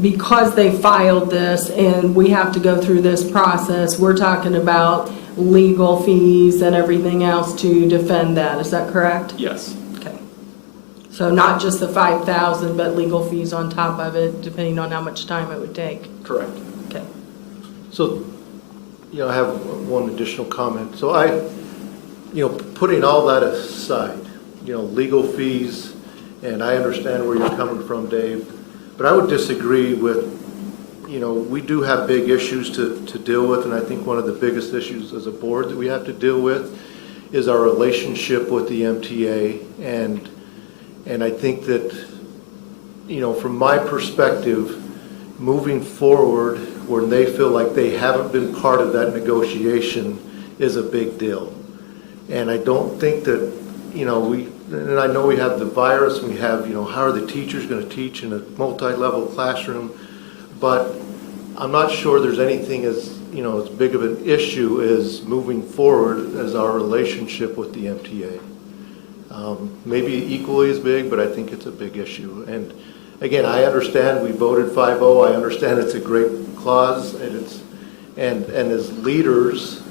because they filed this and we have to go through this process, we're talking about legal fees and everything else to defend that. Is that correct? Yes. Okay. So not just the 5,000, but legal fees on top of it, depending on how much time it would take. Correct. Okay. So, I have one additional comment. So putting all that aside, legal fees, and I understand where you're coming from, Dave, but I would disagree with, we do have big issues to deal with, and I think one of the biggest issues as a board that we have to deal with is our relationship with the MTA, and I think that, from my perspective, moving forward when they feel like they haven't been part of that negotiation is a big deal. And I don't think that, and I know we have the virus, and we have, how are the teachers going to teach in a multi-level classroom, but I'm not sure there's anything as big of an issue as moving forward as our relationship with the MTA. Maybe equally as big, but I think it's a big issue. And again, I understand we voted 5-0. I understand it's a great clause, and as leaders,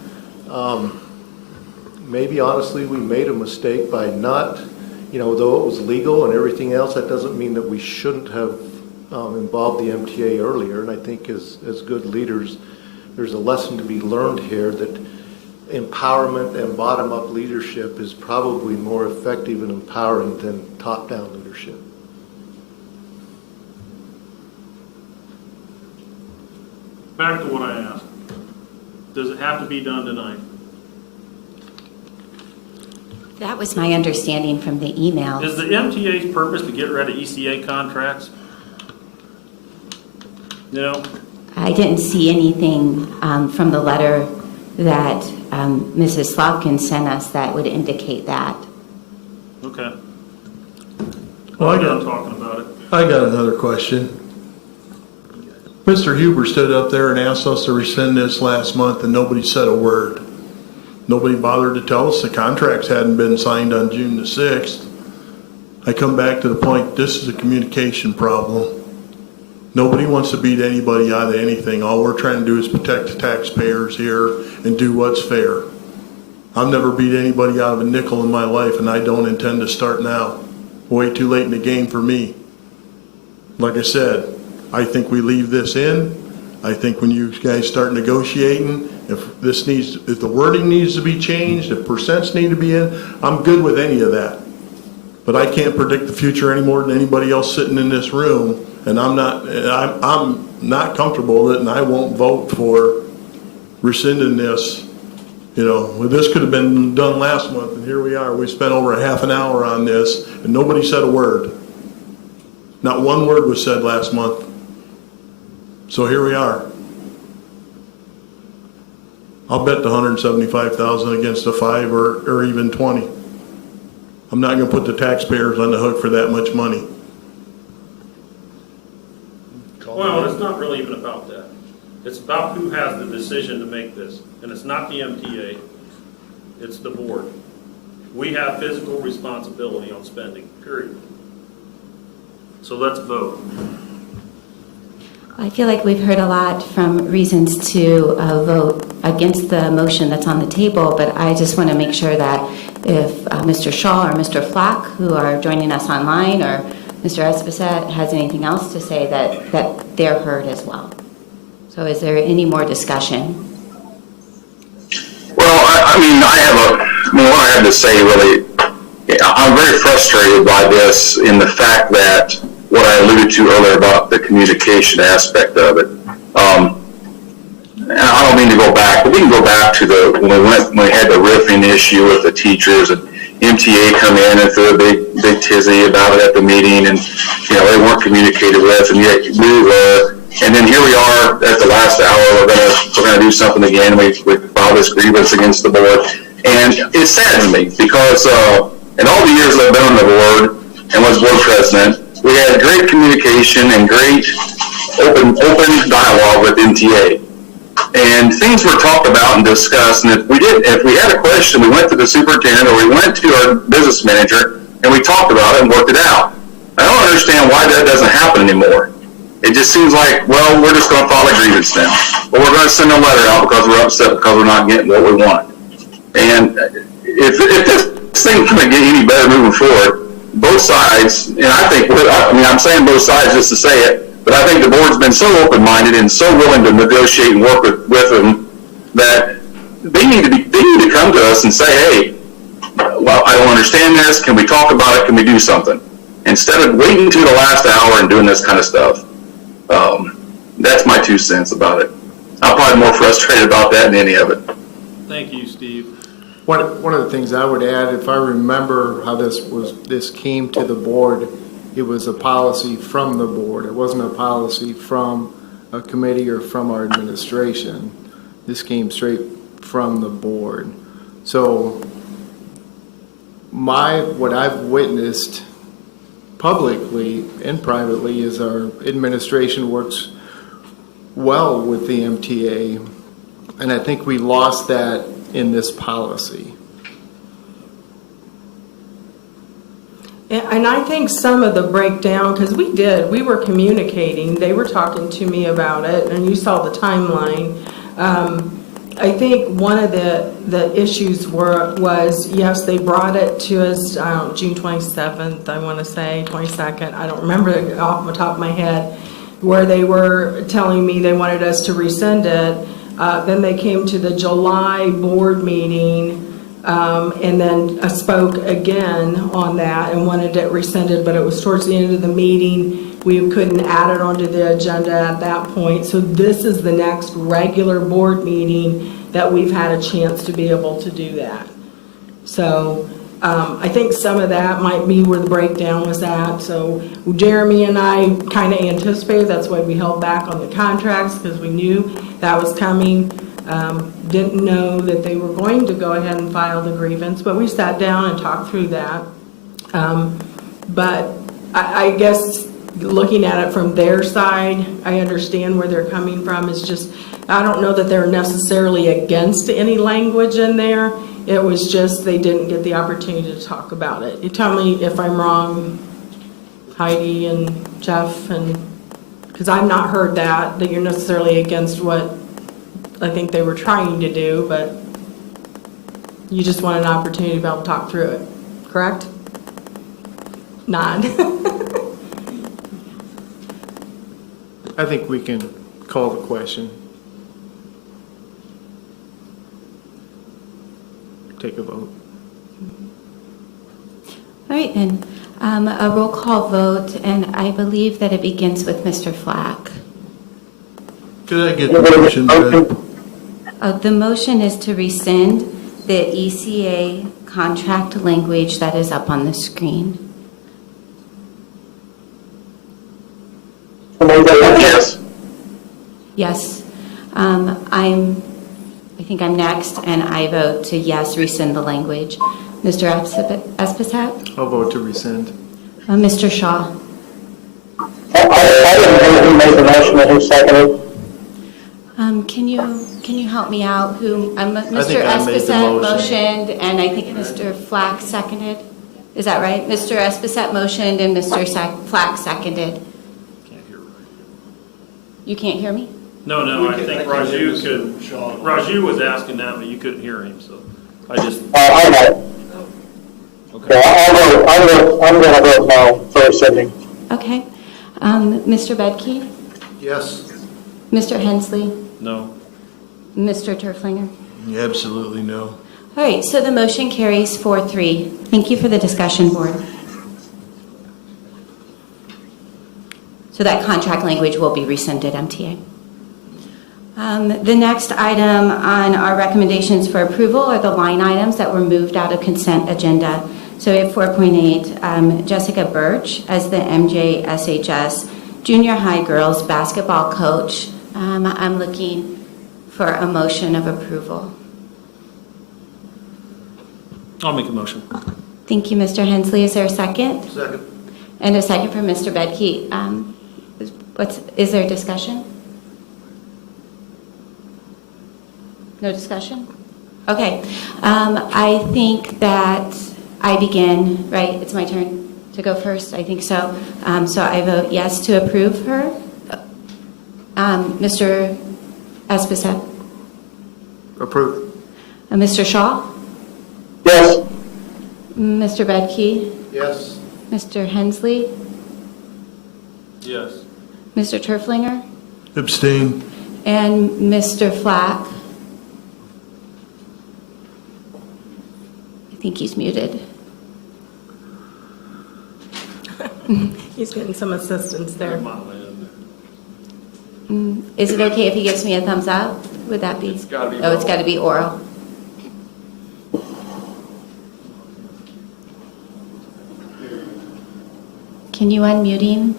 maybe honestly we made a mistake by not, though it was legal and everything else, that doesn't mean that we shouldn't have involved the MTA earlier. And I think as good leaders, there's a lesson to be learned here that empowerment and bottom-up leadership is probably more effective and empowering than top-down leadership. Back to what I asked. Does it have to be done tonight? That was my understanding from the email. Is the MTA's purpose to get rid of ECA contracts? No? I didn't see anything from the letter that Mrs. Slavkin sent us that would indicate that. Okay. Well, I'm done talking about it. I got another question. Mr. Huber stood up there and asked us to rescind this last month, and nobody said a word. Nobody bothered to tell us the contracts hadn't been signed on June the 6th. I come back to the point, this is a communication problem. Nobody wants to beat anybody out of anything. All we're trying to do is protect the taxpayers here and do what's fair. I've never beat anybody out of a nickel in my life, and I don't intend to start now. Way too late in the game for me. Like I said, I think we leave this in. I think when you guys start negotiating, if the wording needs to be changed, if percents need to be in, I'm good with any of that. But I can't predict the future any more than anybody else sitting in this room, and I'm not comfortable with it, and I won't vote for rescinding this. This could have been done last month, and here we are. We spent over a half an hour on this, and nobody said a word. Not one word was said last month. So here we are. I'll bet the 175,000 against a 5 or even 20. I'm not going to put the taxpayers on the hook for that much money. Well, it's not really even about that. It's about who has the decision to make this. And it's not the MTA, it's the board. We have physical responsibility on spending, period. So let's vote. I feel like we've heard a lot from reasons to vote against the motion that's on the table, but I just want to make sure that if Mr. Shaw or Mr. Flack, who are joining us online, or Mr. Esposito has anything else to say, that they're heard as well. So is there any more discussion? Well, what I have to say really, I'm very frustrated by this in the fact that what I alluded to earlier about the communication aspect of it. And I don't mean to go back, but we can go back to when we had the riffing issue with the teachers, and MTA come in and threw a big tizzy about it at the meeting, and they weren't communicated with, and yet we were And then here we are at the last hour, we're gonna do something again. We filed this grievance against the board. And it saddens me because, in all the years I've been on the board and was board president, we had great communication and great open dialogue with MTA. And things were talked about and discussed, and if we had a question, we went to the superintendent or we went to our business manager and we talked about it and worked it out. I don't understand why that doesn't happen anymore. It just seems like, well, we're just going to file a grievance now. Or we're going to send a letter out because we're upset because we're not getting what we want. And if this thing can get any better moving forward, both sides, and I'm saying both sides just to say it, but I think the board's been so open-minded and so willing to negotiate and work with them that they need to come to us and say, hey, well, I don't understand this. Can we talk about it? Can we do something? Instead of waiting to the last hour and doing this kind of stuff. That's my 2 cents about it. I'm probably more frustrated about that than any of it. Thank you, Steve. One of the things I would add, if I remember how this came to the board, it was a policy from the board. It wasn't a policy from a committee or from our administration. This came straight from the board. So what I've witnessed publicly and privately is our administration works well with the MTA, and I think we lost that in this policy. And I think some of the breakdown, because we were communicating, they were talking to me about it, and you saw the timeline. I think one of the issues was, yes, they brought it to us June 27th, I want to say, 22nd, I don't remember off the top of my head, where they were telling me they wanted us to rescind it. Then they came to the July board meeting, and then spoke again on that and wanted it rescinded, but it was towards the end of the meeting. We couldn't add it onto the agenda at that point. So this is the next regular board meeting that we've had a chance to be able to do that. So I think some of that might be where the breakdown was at. So Jeremy and I kind of anticipated, that's why we held back on the contracts, because we knew that was coming. Didn't know that they were going to go ahead and file the grievance, but we sat down and talked through that. But I guess looking at it from their side, I understand where they're coming from. It's just, I don't know that they're necessarily against any language in there. It was just they didn't get the opportunity to talk about it. You tell me if I'm wrong, Heidi and Jeff, and because I've not heard that you're necessarily against what I think they were trying to do, but you just want an opportunity to be able to talk through it, correct? Nod. I think we can call the question. Take a vote. All right, then, a roll call vote, and I believe that it begins with Mr. Flack. Could I get the motion back? The motion is to rescind the ECA contract language that is up on the screen. Yes. Yes. I think I'm next, and I vote to yes, rescind the language. Mr. Esposito? I'll vote to rescind. Mr. Shaw? I didn't know who made the motion and who seconded. Can you help me out? Who? Mr. think I made the Esposito motion. motioned, and I think Mr. Flack seconded. Is that right? Mr. Esposito motioned, and Mr. Flack seconded. Can't hear. You can't hear me? No, I think Raju was asking that, but you couldn't hear him, so I just. I know. Okay. Yeah, I'm going to vote no for rescinding. Okay. Mr. Bedke? Yes. Mr. Hensley? No. Mr. Turflinger? Absolutely no. All right, so the motion carries 4-3. Thank you for the discussion, board. So that contract language will be rescinded, MTA. The next item on our recommendations for approval are the line items that were moved out of consent agenda. So we have 4.8, Jessica Birch as the MJSHS junior high girls basketball coach. I'm looking for a motion of approval. I'll make a motion. Thank you, Mr. Hensley. Is there a second? Second. And a second from Mr. Bedke. Is there discussion? No discussion? Okay. I think that I begin, right? It's my turn to go first. I think so. So I vote yes to approve her. Mr. Esposito? Approved. Mr. Shaw? Yes. Mr. Bedke? Yes. Mr. Hensley? Yes. Mr. Turflinger? Abstain. And Mr. Flack? I think he's muted. He's getting some assistance there. Is it okay if he gives me a thumbs up? Would that be? It's gotta be Oh, it's oral. got to be oral. Can you unmute him?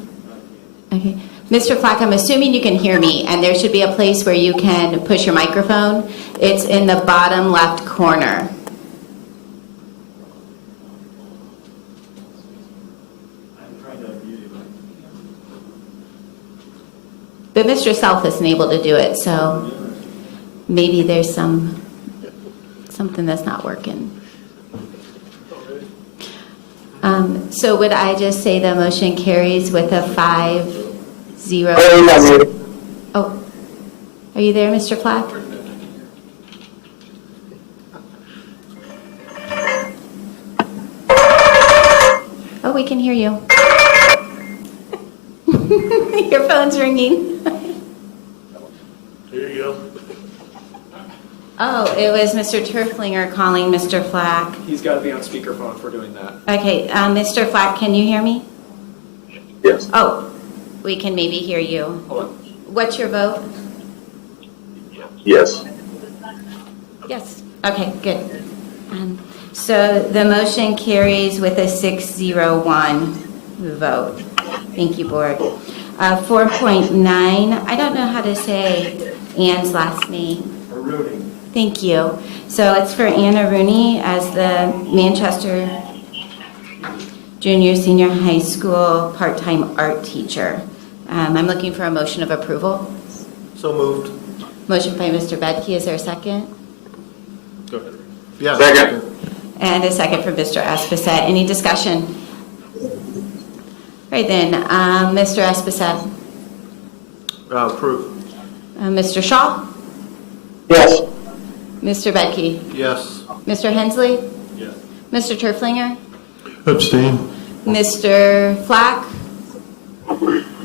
Okay. Mr. Flack, I'm assuming you can hear me, and there should be a place where you can push your microphone. It's in the bottom left corner. But Mr. Self isn't able to do it, so maybe there's something that's not working. So would I just say the motion carries with a 5-0? Oh, are you there, Mr. Flack? Oh, we can hear you. Your phone's ringing. Here you go. Oh, it was Mr. Turflinger calling Mr. Flack. He's got to be on speakerphone for doing that. Okay, Mr. Flack, can you hear me? Yes. Oh, we can maybe hear you. Hold on. What's your vote? Yes. Yes. Okay, good. So the motion carries with a 6-0-1 vote. Thank you, Board. 4.9, I don't know how to say Ann's last name. Rooney. Thank you. So it's for Anna Rooney as the Manchester Junior Senior High School part-time art teacher. I'm looking for a motion of approval. So moved. Motion by Mr. Bedke. Is there a second? Go ahead. Yeah. Second. And a second from Mr. Esposito. Any discussion? Right then, Mr. Esposito. Approved. Mr. Shaw? Yes. Mr. Bedke? Yes. Mr. Hensley? Yes. Mr. Turflinger? Abstain. Mr. Flack?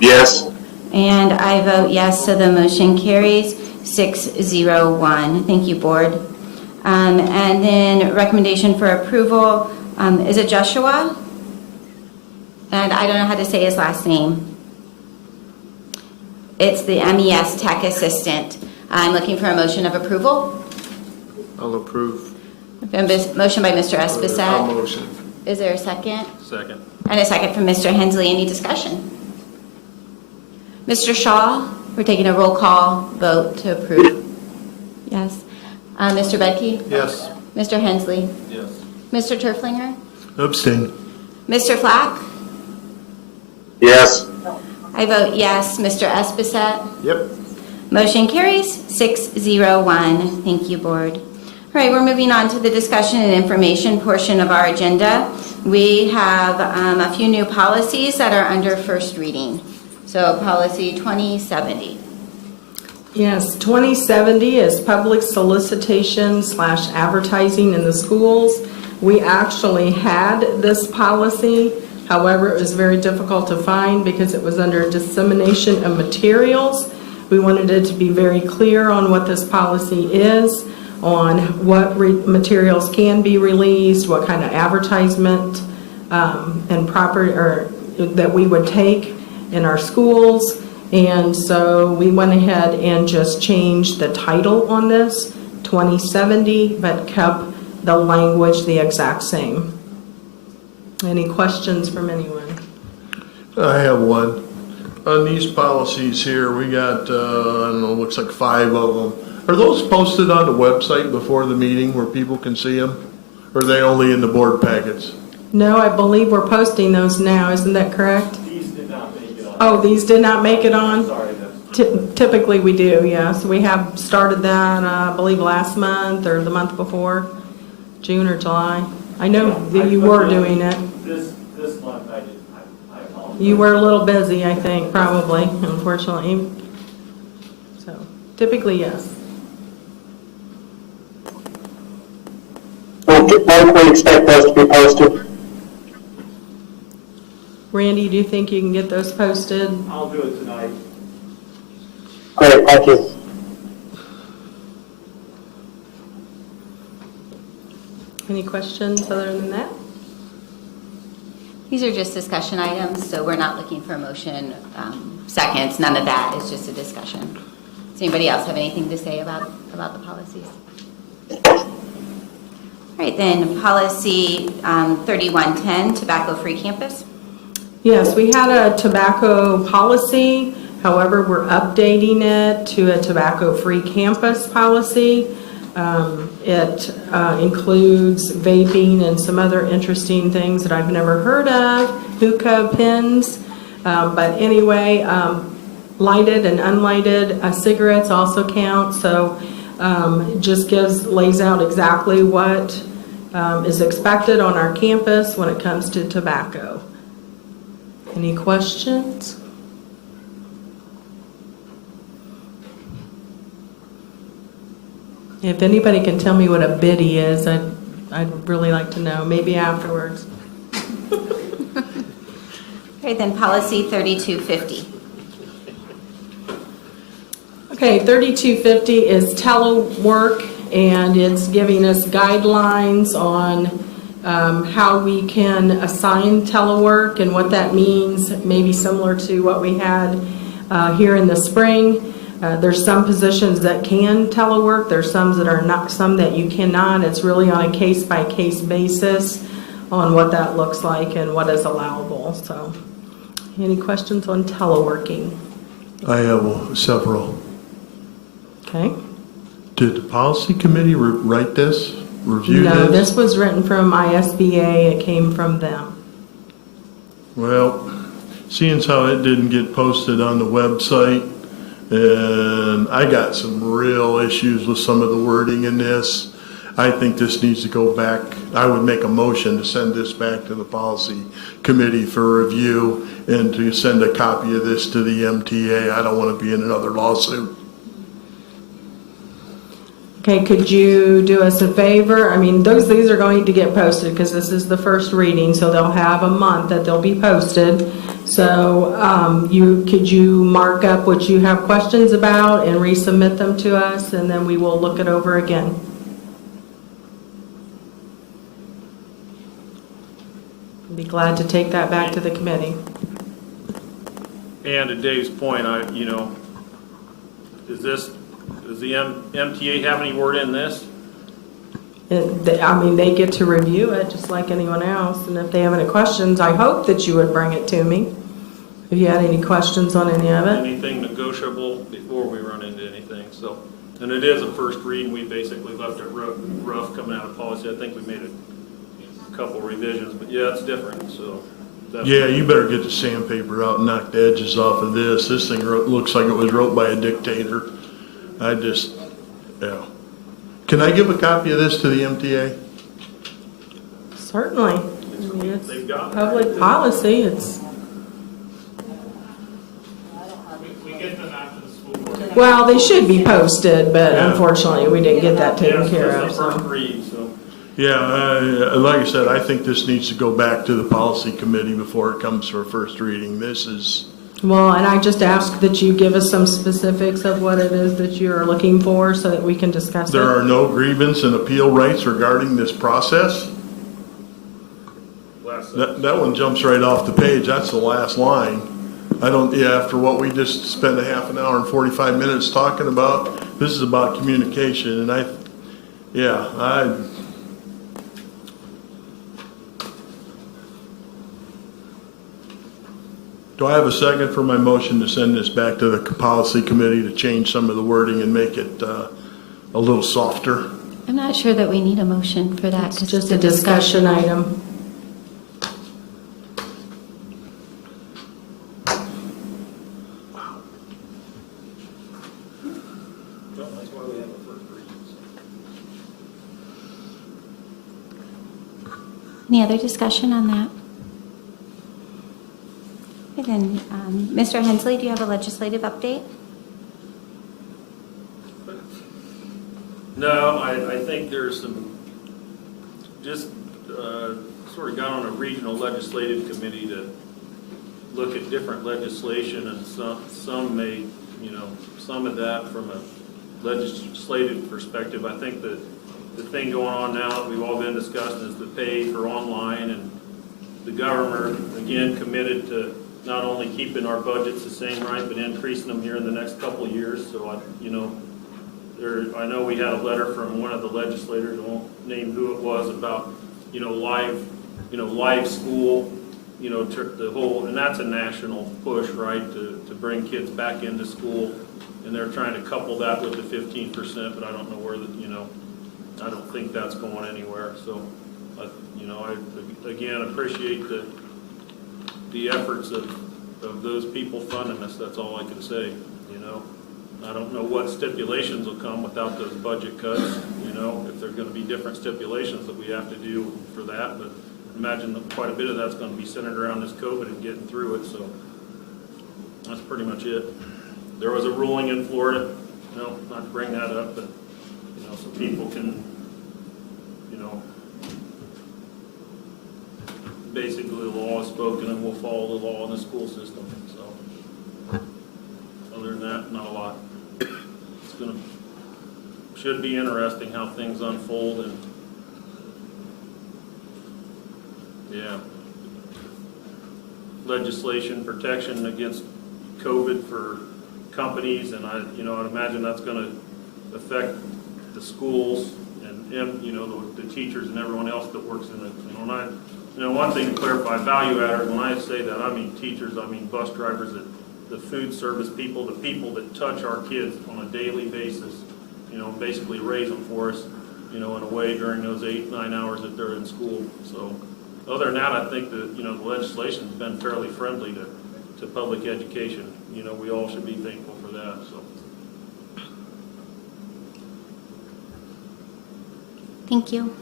Yes. And I vote yes, so the motion carries 6-0-1. Thank you, Board. And then recommendation for approval, is it Joshua? And I don't know how to say his last name. It's the MES Tech Assistant. I'm looking for a motion of approval. I'll approve. Motion by Mr. I'll Esposito. motion. Is there a second? Second. And a second from Mr. Hensley. Any discussion? Mr. Shaw, we're taking a roll call vote to approve. Yes. Mr. Bedke? Yes. Mr. Hensley? Yes. Mr. Turflinger? Abstain. Mr. Flack? Yes. I vote yes. Mr. Esposito? Yep. Motion carries 6-0-1. Thank you, Board. All right, we're moving on to the discussion and information portion of our agenda. We have a few new policies that are under first reading. So policy 2070. Yes, 2070 is public solicitation / advertising in the schools. We actually had this policy. However, it was very difficult to find because it was under dissemination of materials. We wanted it to be very clear on what this policy is, on what materials can be released, what kind of advertisement and that we would take in our schools. And so we went ahead and just changed the title on this, 2070, but kept the language the exact same. Any questions from anyone? I have one. On these policies here, we got, I don't know, looks like 5 of them. Are those posted on the website before the meeting where people can see them? Or are they only in the board packets? No, I believe we're posting those now, isn't that correct? These did not make it on. Oh, these did not make it on? Sorry, that's. Typically we do, yeah. So we have started that, I believe last month or the month before, June or July. I know that you were doing it. This month I did, I apologize. You were a little busy, I think, probably, unfortunately. So typically, yes. When can we expect those to be posted? Randy, do you think you can get those posted? I'll do it tonight. Great, thank you. Any questions other than that? These are just discussion items, so we're not looking for a motion, seconds, none of that. It's just a discussion. Does anybody else have anything to say about the policies? All right, then policy 3110, tobacco-free campus. Yes, we had a tobacco policy. However, we're updating it to a tobacco-free campus policy. It includes vaping and some other interesting things that I've never heard of, hookah pens. But anyway, lighted and unlighted cigarettes also count. So it just lays out exactly what is expected on our campus when it comes to tobacco. Any questions? If anybody can tell me what a biddy is, I'd really like to know, maybe afterwards. Okay, then policy 3250. Okay, 3250 is telework, and it's giving us guidelines on how we can assign telework and what that means, maybe similar to what we had here in the spring. There's some positions that can telework, there's some that are not, some that you cannot. It's really on a case-by-case basis on what that looks like and what is allowable. So, any questions on teleworking? I have several. Okay. Did the policy committee write this, review this? No, this was written from ISBA, it came from them. Well, seeing as how it didn't get posted on the website, and I got some real issues with some of the wording in this. I think this needs to go back. I would make a motion to send this back to the policy committee for review and to send a copy of this to the MTA. I don't want to be in another lawsuit. Okay, could you do us a favor? I mean, these are going to get posted because this is the first reading, so they'll have a month that they'll be posted. So could you mark up what you have questions about and resubmit them to us, and then we will look it over again. I'd be glad to take that back to the committee. And to Dave's point, does the MTA have any word in this? I mean, they get to review it just like anyone else, and if they have any questions, I hope that you would bring it to me. If you had any questions on any of it. Anything negotiable before we run into anything, so. And it is a first read, we basically left it rough coming out of policy. I think we made a couple revisions, but yeah, it's different, so. Yeah, you better get the sandpaper out and knock the edges off of this. This thing looks like it was wrote by a dictator. Yeah. Can I give a copy of this to the MTA? Certainly. I mean, it's They've got it. public policy, it's. We get them after the school board. Well, they should be posted, but Yeah. unfortunately, we didn't get that taken Yes, care this of, is the first so. read, so. Yeah, like I said, I think this needs to go back to the policy committee before it comes for a first reading. This is, Well, and I just ask that you give us some specifics of what it is that you're looking for so that we can discuss it. there are no grievance and appeal rights regarding this process. That one jumps right off the page. That's the last line. After what we just spent a half an hour and 45 minutes talking about, this is about communication, and Do I have a second for my motion to send this back to the policy committee to change some of the wording and make it a little softer? I'm not sure that we need a motion for that. It's 'cause just a discussion item. Any other discussion on that? Okay, then, Mr. Hensley, do you have a legislative update? No, I think there's some, just sort of got on a regional legislative committee to look at different legislation, and some may, some of that from a legislative perspective. I think that the thing going on now that we've all been discussing is the pay for online, and the governor, again, committed to not only keeping our budgets the same, right, but increasing them here in the next couple of years. So, I know we had a letter from one of the legislators, I won't name who it was, about, live school, the whole, and that's a national push, right, to bring kids back into school. And they're trying to couple that with the 15%, but I don't know where I don't think that's going anywhere. So, I again appreciate the efforts of those people funding us. That's all I can say. I don't know what stipulations will come without those budget cuts. If there's going to be different stipulations that we have to do for that, but I imagine that quite a bit of that's going to be centered around this COVID and getting through it. So that's pretty much it. There was a ruling in Florida. Not to bring that up, but so people can. Basically, the law is spoken, and we'll follow the law in the school system. So, other than that, not a lot. Should be interesting how things unfold, and yeah, legislation protection against COVID for companies, and I'd imagine that's going to affect the schools and the teachers and everyone else that works in it. One thing to clarify, value adders, when I say that, I mean teachers, I mean bus drivers, the food service people, the people that touch our kids on a daily basis, basically raise them for us, in a way during those 8-9 hours that they're in school. So other than that, I think that, the legislation's been fairly friendly to public education. We all should be thankful for that, so. Thank you.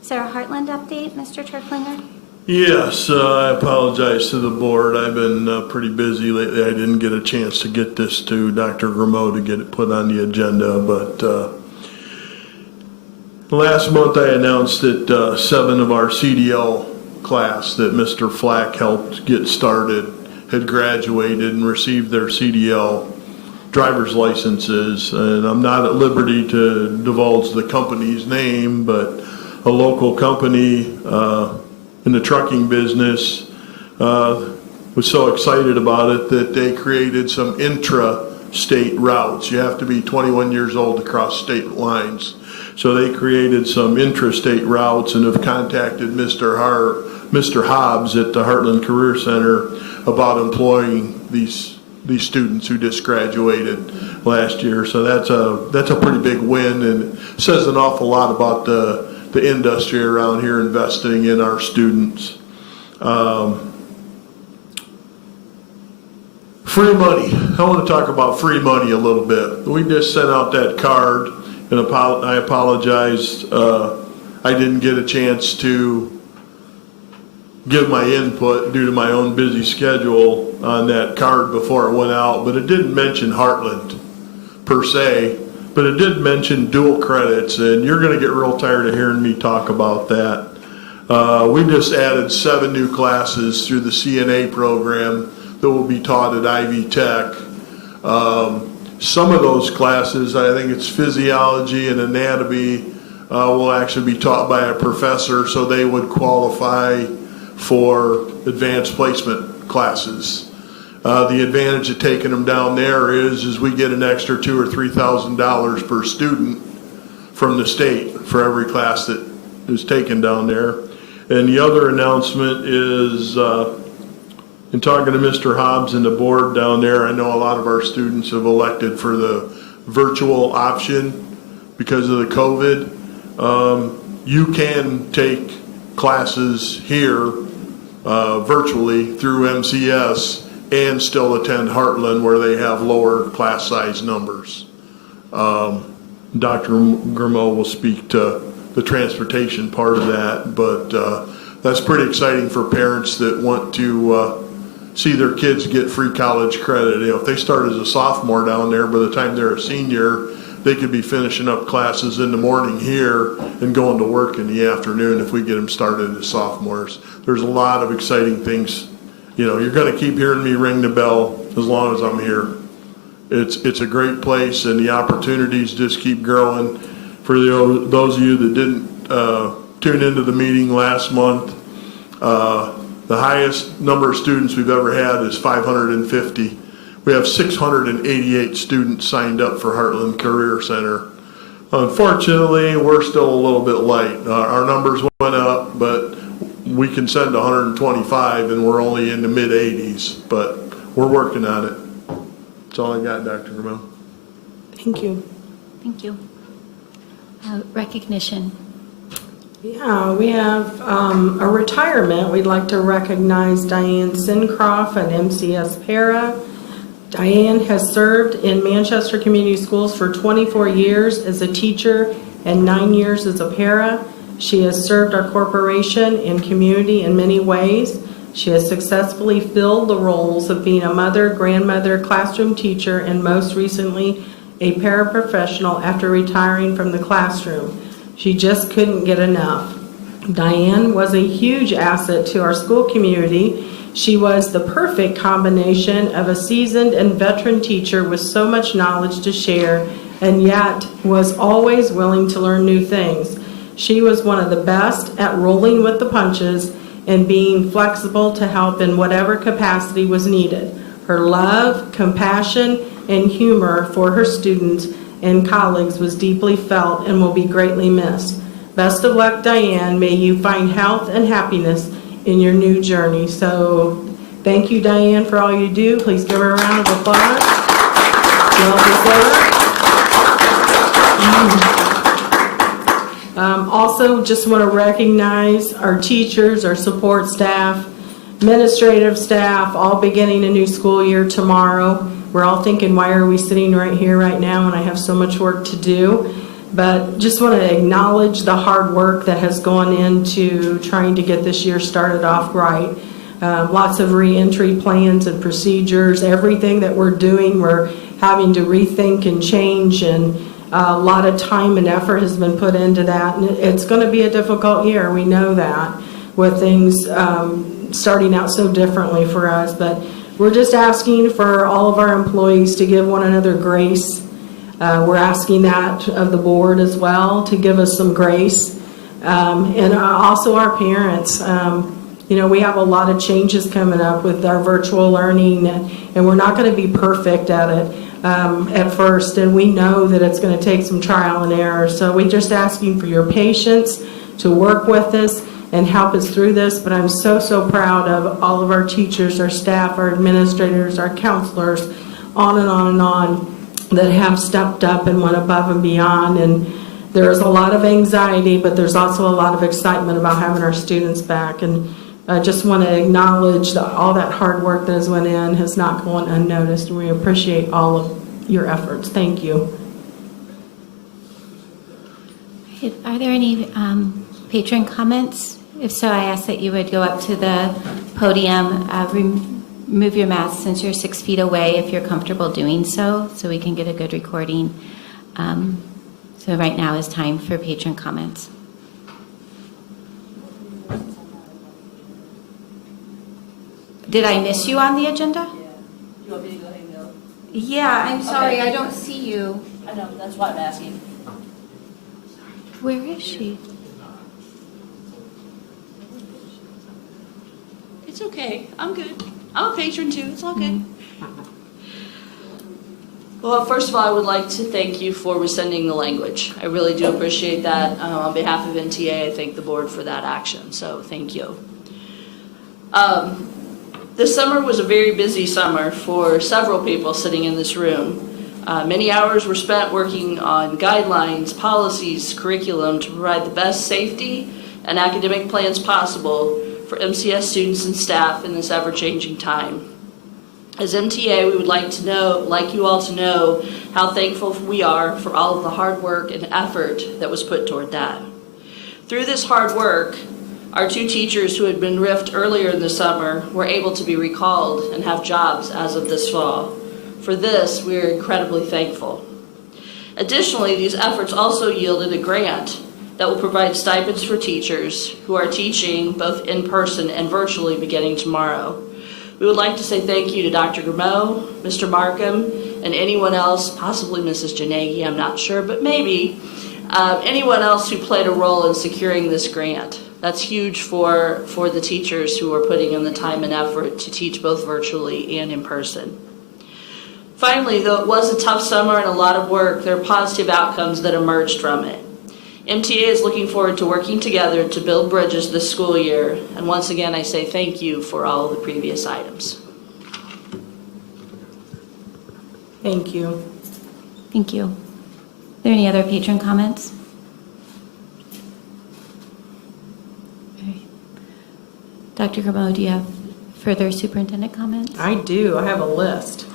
Is there a Heartland update, Mr. Turklinger? Yes, I apologize to the board. I've been pretty busy lately. I didn't get a chance to get this to Dr. Grimaud to get it put on the agenda, but last month I announced that 7 of our CDL class that Mr. Flack helped get started had graduated and received their CDL driver's licenses. And I'm not at liberty to divulge the company's name, but a local company in the trucking business was so excited about it that they created some intra-state routes. You have to be 21 years old to cross state lines. So they created some intra-state routes and have contacted Mr. Hobbs at the Heartland Career Center about employing these students who just graduated last year. So that's a pretty big win, and it says an awful lot about the industry around here investing in our students. Free money. I want to talk about free money a little bit. We just sent out that card, and I apologize. I didn't get a chance to give my input due to my own busy schedule on that card before it went out, but it didn't mention Heartland per se, but it did mention dual credits, and you're going to get real tired of hearing me talk about that. We just added 7 new classes through the CNA program that will be taught at Ivy Tech. Some of those classes, I think it's physiology and anatomy, will actually be taught by a professor, so they would qualify for advanced placement classes. The advantage of taking them down there is we get an extra $2,000 or $3,000 per student from the state for every class that is taken down there. And the other announcement is in talking to Mr. Hobbs and the board down there, I know a lot of our students have elected for the virtual option because of the COVID. You can take classes here virtually through MCS and still attend Heartland where they have lower class size numbers. Dr. Grimaud will speak to the transportation part of that, but that's pretty exciting for parents that want to see their kids get free college credit. You know, if they start as a sophomore down there, by the time they're a senior, they could be finishing up classes in the morning here and going to work in the afternoon if we get them started as sophomores. There's a lot of exciting things. You know, you're going to keep hearing me ring the bell as long as I'm here. It's a great place, and the opportunities just keep growing. For those of you that didn't tune into the meeting last month, the highest number of students we've ever had is 550. We have 688 students signed up for Heartland Career Center. Unfortunately, we're still a little bit light. Our numbers went up, but we can send 125, and we're only in the mid-80s, but we're working on it. That's all I got, Dr. Grimaud. Thank you. Thank you. Recognition. Yeah, we have a retirement. We'd like to recognize Diane Sincroft at MCS Para. Diane has served in Manchester Community Schools for 24 years as a teacher and 9 years as a para. She has served our corporation and community in many ways. She has successfully filled the roles of being a mother, grandmother, classroom teacher, and most recently a paraprofessional after retiring from the classroom. She just couldn't get enough. Diane was a huge asset to our school community. She was the perfect combination of a seasoned and veteran teacher with so much knowledge to share, and yet was always willing to learn new things. She was one of the best at rolling with the punches and being flexible to help in whatever capacity was needed. Her love, compassion, and humor for her students and colleagues was deeply felt and will be greatly missed. Best of luck, Diane. May you find health and happiness in your new journey. So thank you, Diane, for all you do. Please give her a round of applause. Well deserved. Also, just want to recognize our teachers, our support staff, administrative staff, all beginning a new school year tomorrow. We're all thinking, why are we sitting right here right now when I have so much work to do? But just want to acknowledge the hard work that has gone into trying to get this year started off right. Lots of re-entry plans and procedures. Everything that we're doing, we're having to rethink and change, and a lot of time and effort has been put into that. And it's going to be a difficult year. We know that, with things starting out so differently for us. But we're just asking for all of our employees to give one another grace. We're asking that of the board as well, to give us some grace. And also our parents. You know, we have a lot of changes coming up with our virtual learning, and we're not going to be perfect at it at first. And we know that it's going to take some trial and error. So we're just asking for your patience to work with us and help us through this. But I'm so, so proud of all of our teachers, our staff, our administrators, our counselors, on and on and on, that have stepped up and went above and beyond. And there's a lot of anxiety, but there's also a lot of excitement about having our students back. And I just want to acknowledge that all that hard work that has went in has not gone unnoticed, and we appreciate all of your efforts. Thank you. Are there any patron comments? If so, I ask that you would go up to the podium, remove your mask since you're 6 feet away if you're comfortable doing so we can get a good recording. So right now is time for patron comments. Did I miss you on the agenda? You want me to go ahead and go? Yeah, I'm sorry, Okay. I don't see you. I know, that's why I'm asking. Where is she? It's okay, I'm good. I'm a patron too, it's okay. Well, first of all, I would like to thank you for rescinding the language. I really do appreciate that. On behalf of NTA, I thank the board for that action, so thank you. This summer was a very busy summer for several people sitting in this room. Many hours were spent working on guidelines, policies, curriculum to provide the best safety and academic plans possible for MCS students and staff in this ever-changing time. As MTA, we would like you all to know how thankful we are for all of the hard work and effort that was put toward that. Through this hard work, our 2 teachers who had been RIF'd earlier in the summer were able to be recalled and have jobs as of this fall. For this, we are incredibly thankful. Additionally, these efforts also yielded a grant that will provide stipends for teachers who are teaching both in person and virtually beginning tomorrow. We would like to say thank you to Dr. Grimeau, Mr. Markham, and anyone else, possibly Mrs. Janegi, I'm not sure, but maybe, anyone else who played a role in securing this grant. That's huge for the teachers who are putting in the time and effort to teach both virtually and in person. Finally, though it was a tough summer and a lot of work, there are positive outcomes that emerged from it. MTA is looking forward to working together to build bridges this school year, and once again I say thank you for all of the previous items. Thank you. Thank you. Are there any other patron comments? All right. Dr. Grimeau, do you have further superintendent comments? I do. I have a list.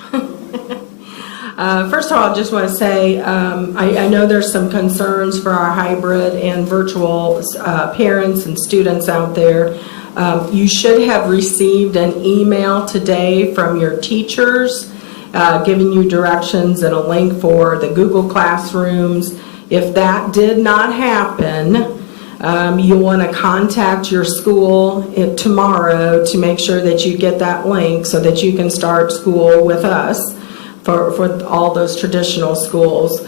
First of all, I just want to say I know there's some concerns for our hybrid and virtual parents and students out there. You should have received an email today from your teachers giving you directions and a link for the Google Classrooms. If that did not happen, you'll want to contact your school tomorrow to make sure that you get that link so that you can start school with us for all those traditional schools.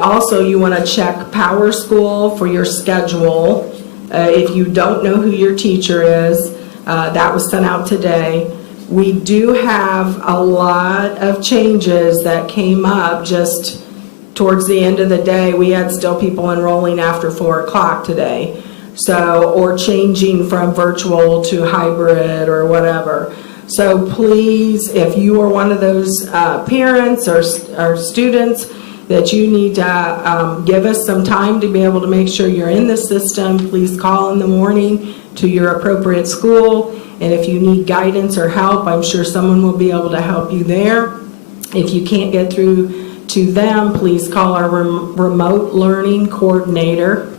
Also, you want to check Power School for your schedule. If you don't know who your teacher is, that was sent out today. We do have a lot of changes that came up just towards the end of the day. We had still people enrolling after 4 o'clock today. So, or changing from virtual to hybrid or whatever. So please, if you are one of those parents or students that you need to give us some time to be able to make sure you're in the system, please call in the morning to your appropriate school. And if you need guidance or help, I'm sure someone will be able to help you there. If you can't get through to them, please call our remote learning coordinator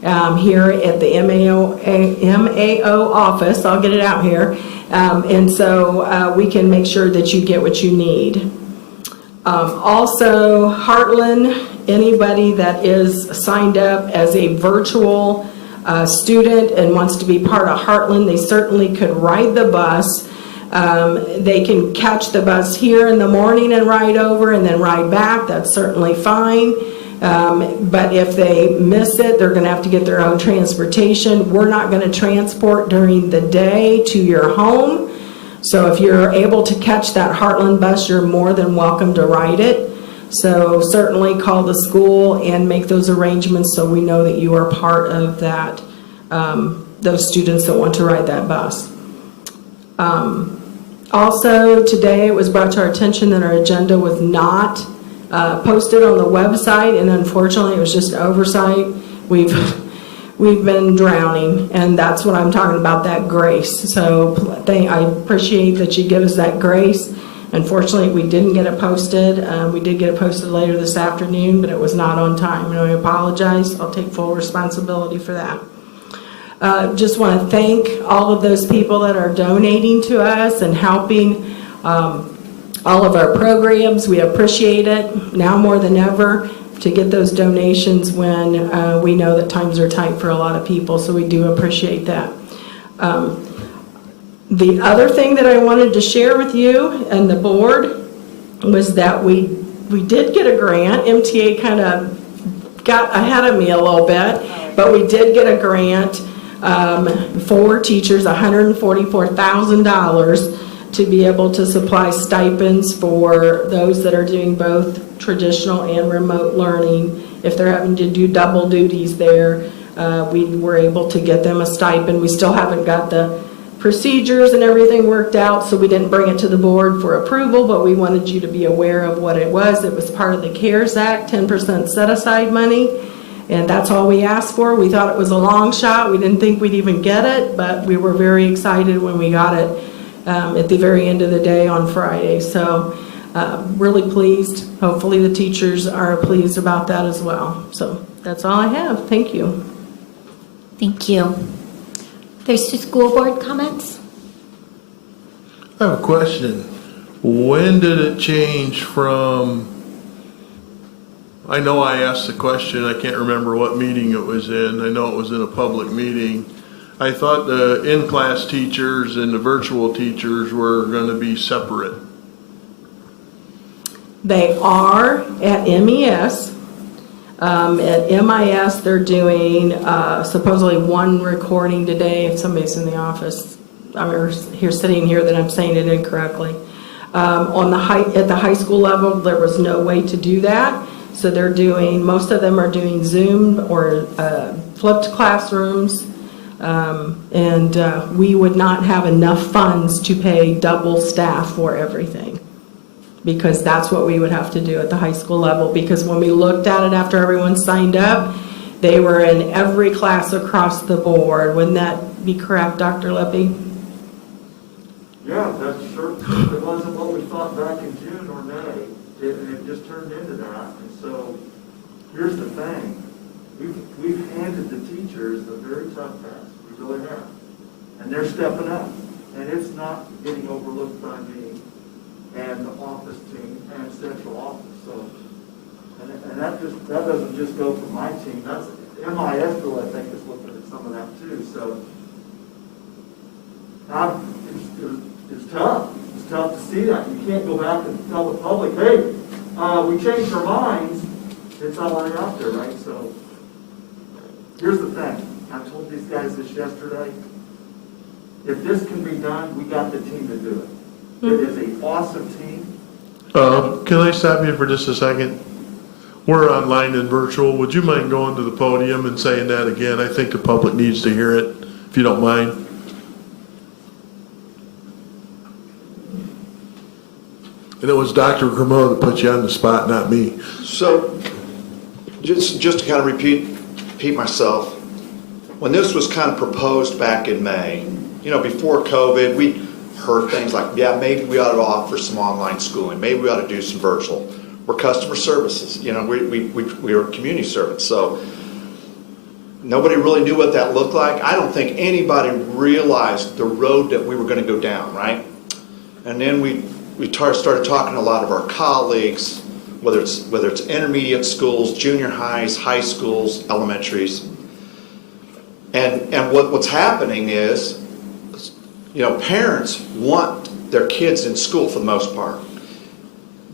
here at the MAO office. I'll get it out here. And so we can make sure that you get what you need. Also, Heartland, anybody that is signed up as a virtual student and wants to be part of Heartland, they certainly could ride the bus. They can catch the bus here in the morning and ride over and then ride back. That's certainly fine. But if they miss it, they're going to have to get their own transportation. We're not going to transport during the day to your home. So if you're able to catch that Heartland bus, you're more than welcome to ride it. So certainly call the school and make those arrangements so we know that you are part of that, those students that want to ride that bus. Also, today it was brought to our attention that our agenda was not posted on the website, and unfortunately it was just an oversight. We've been drowning, and that's what I'm talking about, that grace. So I appreciate that you give us that grace. Unfortunately, we didn't get it posted. We did get it posted later this afternoon, but it was not on time, and I apologize. I'll take full responsibility for that. Just want to thank all of those people that are donating to us and helping all of our programs. We appreciate it now more than ever to get those donations when we know that times are tight for a lot of people, so we do appreciate that. The other thing that I wanted to share with you and the board was that we did get a grant. MTA kind of got ahead of me a little bit, but we did get a grant for teachers, $144,000 to be able to supply stipends for those that are doing both traditional and remote learning. If they're having to do double duties there, We were able to get them a stipend. We still haven't got the procedures and everything worked out, so we didn't bring it to the board for approval, but we wanted you to be aware of what it was. It was part of the CARES Act, 10% set-aside money, and that's all we asked for. We thought it was a long shot. We didn't think we'd even get it, but we were very excited when we got it at the very end of the day on Friday. So really pleased. Hopefully the teachers are pleased about that as well. So that's all I have. Thank you. Thank you. There's two school board comments. I have a question. When did it change from, I know I asked the question, I can't remember what meeting it was in. I know it was in a public meeting. I thought the in-class teachers and the virtual teachers were going to be separate. They are at MES. At MIS, they're doing supposedly one recording today. If somebody's in the office, I'm sitting here that I'm saying it incorrectly. At the high school level, there was no way to do that. So they're doing, most of them are doing Zoom or flipped classrooms. And we would not have enough funds to pay double staff for everything, because that's what we would have to do at the high school level. Because when we looked at it after everyone signed up, they were in every class across the board. Wouldn't that be correct, Dr. Lippy? Yeah, that's sure. It wasn't what we thought back in June or May. It just turned into that. And so here's the thing. We've handed the teachers a very tough task. We really have. And they're stepping up. And it's not getting overlooked by me and the office team and central office. So, and that doesn't just go for my team. That's MIS bill, I think, is looking at some of that too. So it's tough. It's tough to see that. You can't go back and tell the public, hey, we changed our minds. It's already out there, right? So here's the thing. I told these guys this yesterday. If this can be done, we got the team to do it. It is an awesome team. Can I stop you for just a second? We're online and virtual. Would you mind going to the podium and saying that again? I think the public needs to hear it, if you don't mind. And it was Dr. Grimaud that put you on the spot, not me. So, just to kind of repeat myself, when this was kind of proposed back in May, before COVID, we heard things like, yeah, maybe we ought to offer some online schooling. Maybe we ought to do some virtual. We're customer services. We are community servants. So nobody really knew what that looked like. I don't think anybody realized the road that we were going to go down, right? And then we started talking to a lot of our colleagues, whether it's intermediate schools, junior highs, high schools, elementaries. And what's happening is, parents want their kids in school for the most part.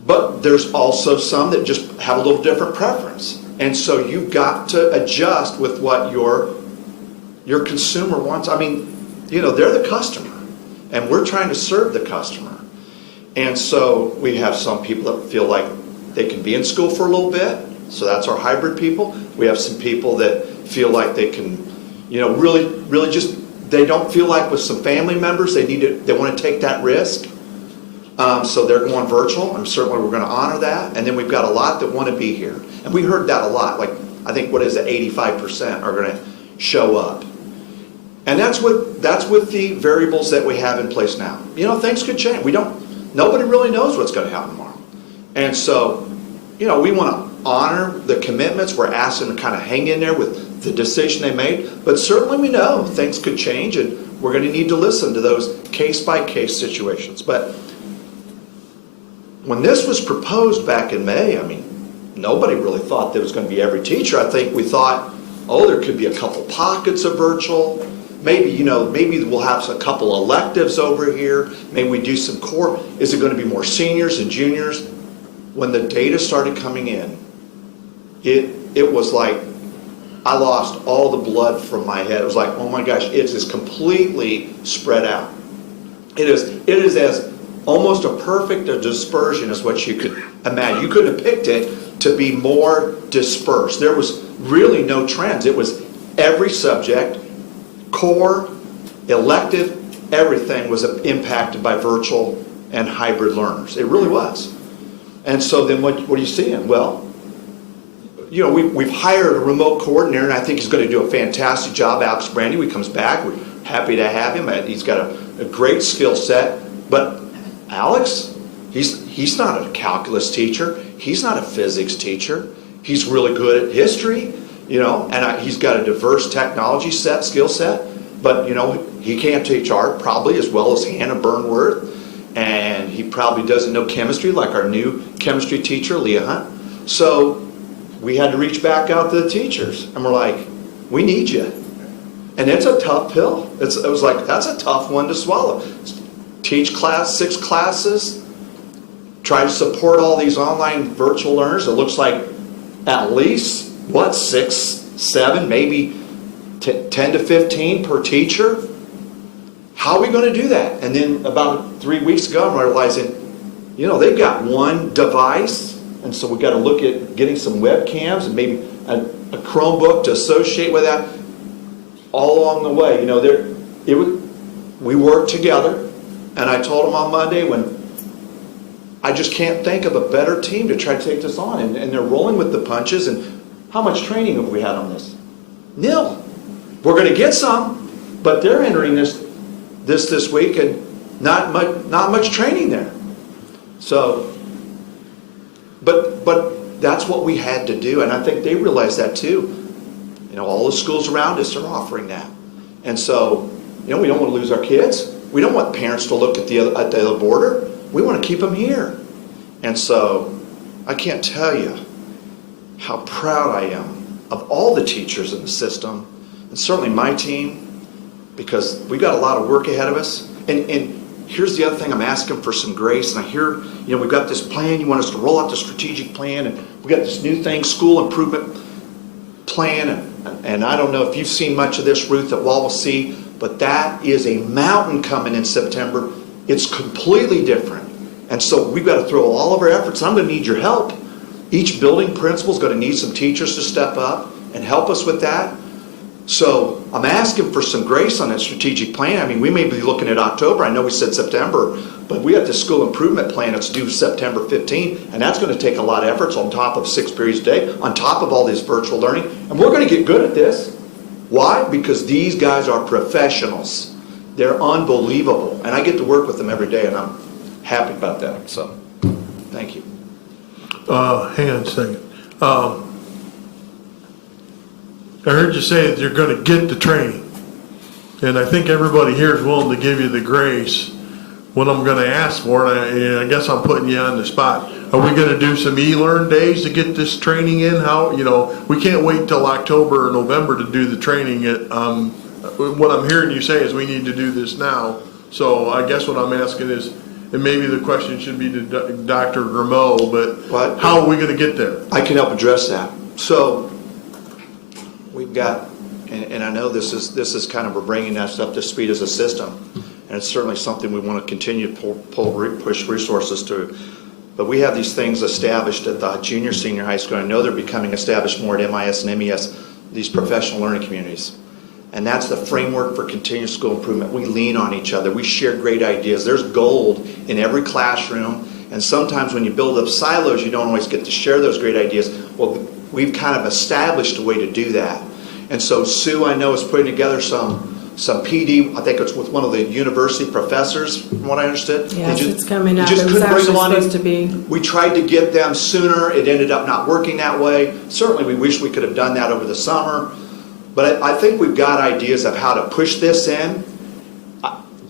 But there's also some that just have a little different preference. And so you've got to adjust with what your consumer wants. I mean, they're the customer. And we're trying to serve the customer. And so we have some people that feel like they can be in school for a little bit. So that's our hybrid people. We have some people that feel like they can, really just, they don't feel like with some family members, they want to take that risk. So they're going virtual, and certainly we're going to honor that. And then we've got a lot that want to be here. And we heard that a lot. Like, I think, 85% are going to show up. And that's with the variables that we have in place now. Things could change. Nobody really knows what's going to happen tomorrow. And so, we want to honor the commitments. We're asking them to kind of hang in there with the decision they made. But certainly we know things could change, and we're going to need to listen to those case-by-case situations. But when this was proposed back in May, nobody really thought there was going to be every teacher. I think we thought, there could be a couple pockets of virtual. Maybe, maybe we'll have a couple electives over here. Maybe we do some core. Is it going to be more seniors and juniors? When the data started coming in, it was like I lost all the blood from my head. It was like, oh my gosh, it is completely spread out. It is as almost a perfect a dispersion as what you could imagine. You couldn't have picked it to be more dispersed. There was really no trends. It was every subject, core, elective, everything was impacted by virtual and hybrid learners. It really was. And so then what are you seeing? Well, you know, we've hired a remote coordinator, and I think he's going to do a fantastic job. Alex Brandy, when he comes back, we're happy to have him. He's got a great skill set. But Alex, he's not a calculus teacher. He's not a physics teacher. He's really good at history, you know, and he's got a diverse technology set, skill set. But, you know, he can't teach art probably as well as Hannah Burnworth. And he probably doesn't know chemistry like our new chemistry teacher, Leah Hunt. So we had to reach back out to the teachers. And we're like, we need you. And it's a tough pill. It was like, that's a tough one to swallow. Teach 6 classes, try to support all these online virtual learners. It looks like at least, 6, 7, maybe 10 to 15 per teacher. How are we going to do that? And then about 3 weeks ago, I'm realizing, you know, they've got one device, and so we've got to look at getting some webcams and maybe a Chromebook to associate with that. All along the way, you know, we worked together, and I told them on Monday when I just can't think of a better team to try to take this on, and they're rolling with the punches. And how much training have we had on this? Nil. We're going to get some, but they're entering this week, and not much training there. So, but that's what we had to do, and I think they realize that too. You know, all the schools around us are offering that, and so, you know, we don't want to lose our kids. We don't want parents to look at the other border. We want to keep them here, and so I can't tell you how proud I am of all the teachers in the system, and certainly my team, because we got a lot of work ahead of us. And here's the other thing, I'm asking for some grace. And I hear, you know, we've got this plan. You want us to roll out the strategic plan, and we got this new thing, school improvement plan. And I don't know if you've seen much of this, Ruth, at Wawasee, but that is a mountain coming in September. It's completely different. And so we've got to throw all of our efforts. I'm going to need your help. Each building principal is going to need some teachers to step up and help us with that. So I'm asking for some grace on that strategic plan. I mean, we may be looking at October. I know we said September, but we have the school improvement plan that's due September 15, and that's going to take a lot of efforts on top of 6 periods a day, on top of all this virtual learning. And we're going to get good at this. Why? Because these guys are professionals. They're unbelievable. And I get to work with them every day, and I'm happy about that. So, thank you. Hang on a second. I heard you say that you're going to get the training, and I think everybody here is willing to give you the grace. What I'm going to ask for, and I guess I'm putting you on the spot. Are we going to do some e-learn days to get this training in? How, you know, we can't wait till October or November to do the training. What I'm hearing you say is we need to do this now. So I guess what I'm asking is, and maybe the question should be to Dr. Grimeau, but how are we going to get there? I can help address that. So we've got, and I know this is kind of, we're bringing us up to speed as a system, and it's certainly something we want to continue to push resources to. But we have these things established at the junior, senior high school. I know they're becoming established more at MIS and MES, these professional learning communities. And that's the framework for continuous school improvement. We lean on each other. We share great ideas. There's gold in every classroom. And sometimes when you build up silos, you don't always get to share those great ideas. Well, we've kind of established a way to do that. And so Sue, I know, is putting together some PD. I think it's with one of the university professors, from what I understood. Yes, it's coming up. Just It was couldn't bring actually them on supposed to be. We tried to get them sooner. It ended up not working that way. Certainly, we wish we could have done that over the summer. But I think we've got ideas of how to push this in.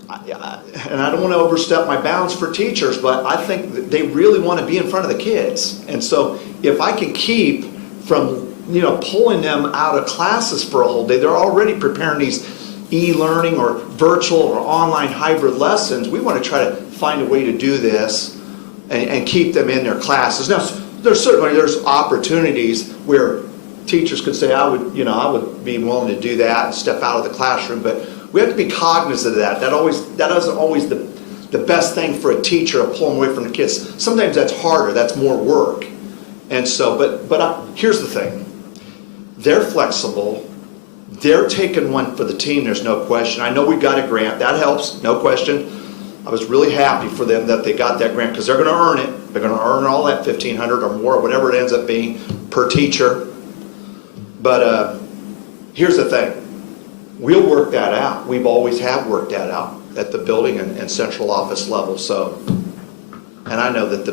And I don't want to overstep my bounds for teachers, but I think that they really want to be in front of the kids. And so if I can keep from, you know, pulling them out of classes for a whole day, they're already preparing these e-learning or virtual or online hybrid lessons. We want to try to find a way to do this and keep them in their classes. Now, there's opportunities where teachers could say, I would be willing to do that and step out of the classroom, but we have to be cognizant of that. That isn't always the best thing for a teacher to pull them away from the kids. Sometimes that's harder, that's more work. And so, but here's the thing. They're flexible, they're taking one for the team, there's no question. I know we got a grant, that helps, no question. I was really happy for them that they got that grant because they're going to earn it. They're going to earn all that $1,500 or more, whatever it ends up being per teacher. But here's the thing. We'll work that out. We've always have worked that out at the building and central office level. So, and I know that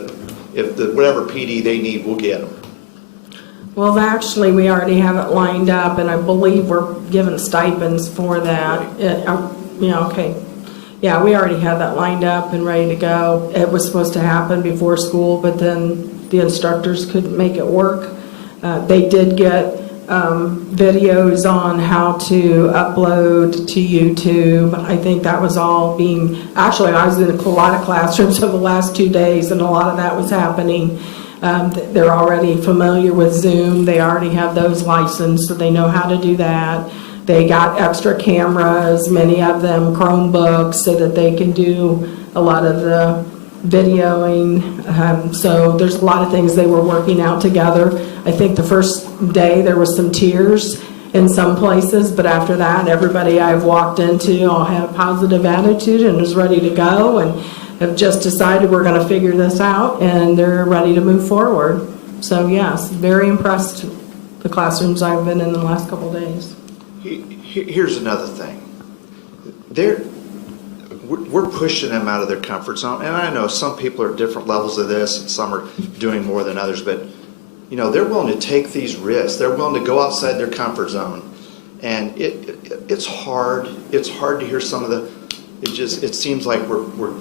if whatever PD they need, we'll get them. Well, actually, we already have it lined up, and I believe we're given stipends for that. Okay. Yeah, we already had that lined up and ready to go. It was supposed to happen before school, but then the instructors couldn't make it work. They did get videos on how to upload to YouTube. I think that was all actually, I was in a lot of classrooms over the last 2 days, and a lot of that was happening. They're already familiar with Zoom. They already have those licensed, so they know how to do that. They got extra cameras, many of them Chromebooks, so that they can do a lot of the videoing. So there's a lot of things they were working out together. I think the first day there was some tears in some places, but after that, everybody I've walked into all had a positive attitude and is ready to go, and have just decided we're going to figure this out, and they're ready to move forward. So yes, very impressed with the classrooms I've been in the last couple of days. Here's another thing. We're pushing them out of their comfort zone, and I know some people are at different levels of this, and some are doing more than others, but they're willing to take these risks. They're willing to go outside their comfort zone, and it's hard. It's hard to hear some of the. It seems like we're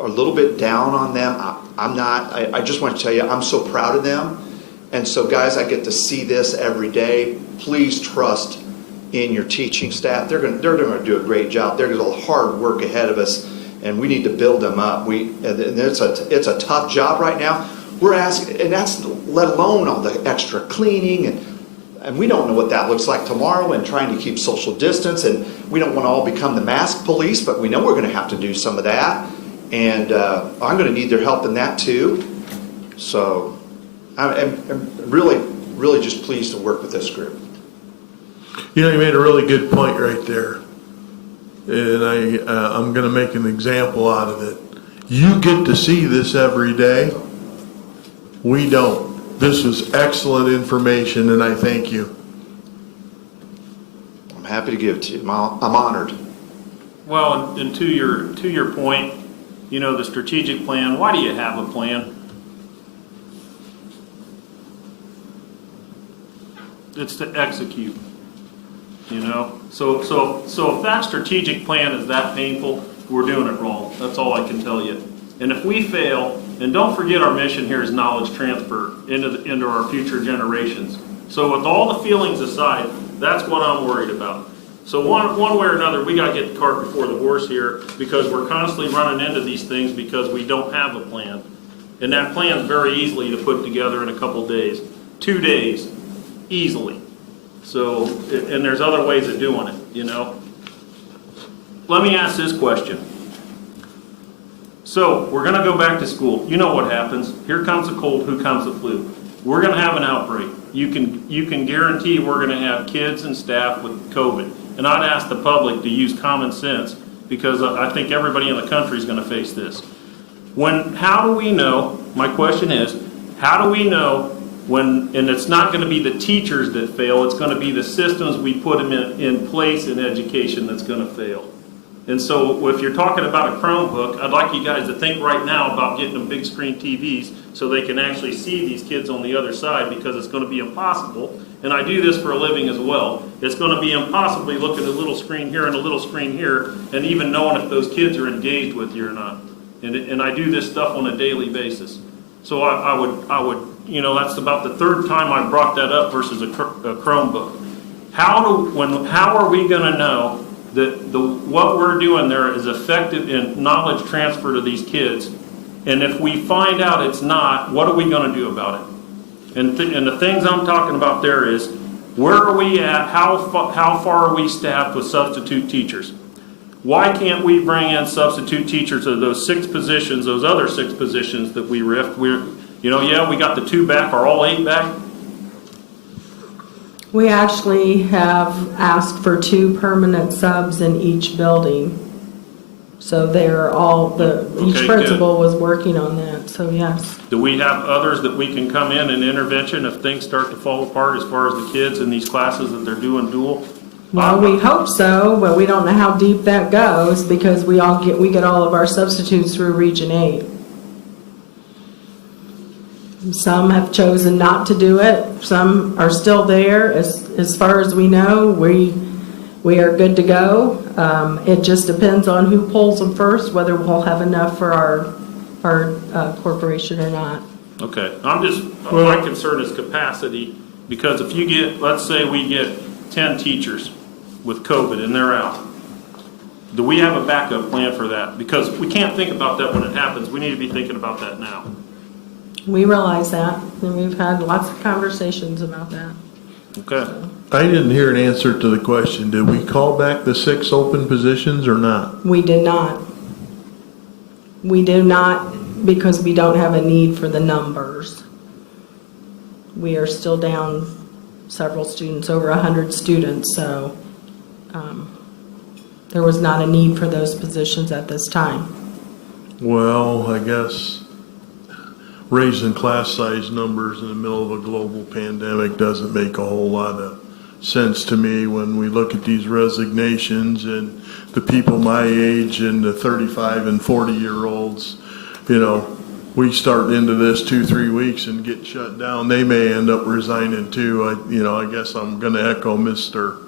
a little bit down on them. I'm not. I just want to tell you, I'm so proud of them, and so guys, I get to see this every day. Please trust in your teaching staff. They're going to do a great job. There's a hard work ahead of us, and we need to build them up. It's a tough job right now. We're asking, and that's let alone all the extra cleaning, and we don't know what that looks like tomorrow, and trying to keep social distance, and we don't want to all become the mask police, but we know we're going to have to do some of that, and I'm going to need their help in that too. So I'm really, really just pleased to work with this group. You made a really good point right there, and I'm going to make an example out of it. You get to see this every day. We don't. This was excellent information, and I thank you. I'm happy to give it to you. I'm honored. Well, and to your point, the strategic plan, why do you have a plan? It's to execute. So if that strategic plan is that painful, we're doing it wrong. That's all I can tell you. And if we fail, and don't forget our mission here is knowledge transfer into our future generations. So with all the feelings aside, that's what I'm worried about. So one way or another, we got to get the cart before the horse here, because we're constantly running into these things because we don't have a plan. And that plan is very easily to put together in a couple days, 2 days, easily. So, and there's other ways of doing it, Let me ask this question. So, we're going to go back to school. You know what happens. Here comes a cold, who comes the flu. We're going to have an outbreak. You can guarantee we're going to have kids and staff with COVID. And I'd ask the public to use common sense, because I think everybody in the country is going to face this. How do we know, my question is, how do we know and it's not going to be the teachers that fail, it's going to be the systems we put them in place in education that's going to fail. And so if you're talking about a Chromebook, I'd like you guys to think right now about getting them big screen TVs so they can actually see these kids on the other side, because it's going to be impossible. And I do this for a living as well. It's going to be impossible looking at a little screen here and a little screen here and even knowing if those kids are engaged with you or not. And I do this stuff on a daily basis. So I would, that's about the third time I brought that up versus a Chromebook. How are we going to know that what we're doing there is effective in knowledge transfer to these kids? And if we find out it's not, what are we going to do about it? And the things I'm talking about there is, where are we at? How far are we staffed with substitute teachers? Why can't we bring in substitute teachers of those 6 positions, those other 6 positions that we riffed? We got the 2 back, are all 8 back? We actually have asked for 2 permanent subs in each building. So they're all, each Okay, principal was working on that, so yes. Do we have others that we can come in and intervention if things start to fall apart as far as the kids in these classes that they're doing dual? Well, we hope so, but we don't know how deep that goes because we get all of our substitutes through Region 8. Some have chosen not to do it. Some are still there. As far as we know, we are good to go. It just depends on who pulls them first, whether we'll have enough for our corporation or not. Okay, my concern is capacity, because if you get, let's say we get 10 teachers with COVID and they're out, do we have a backup plan for that? Because we can't think about that when it happens. We need to be thinking about that now. We realize that, and we've had lots of conversations about that. Okay. I didn't hear an answer to the question. Did we call back the 6 open positions or not? We did not. We do not because we don't have a need for the numbers. We are still down several students, over 100 students, so there was not a need for those positions at this time. Well, I guess raising class size numbers in the middle of a global pandemic doesn't make a whole lot of sense to me when we look at these resignations and the people my age and the 35 and 40-year-olds. You know, we start into this 2-3 weeks and get shut down. They may end up resigning too. I guess I'm going to echo Mr.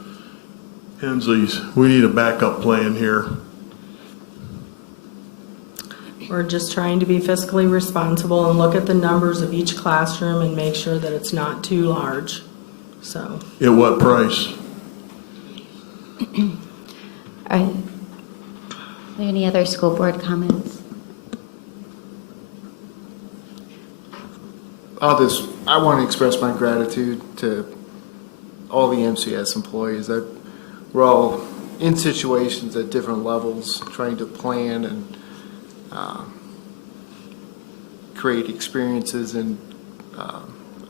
Hensley's. We need a backup plan here. We're just trying to be fiscally responsible and look at the numbers of each classroom and make sure that it's not too large. So. At what price? Are there any other school board comments? I want to express my gratitude to all the MCS employees. We're all in situations at different levels, trying to plan and create experiences in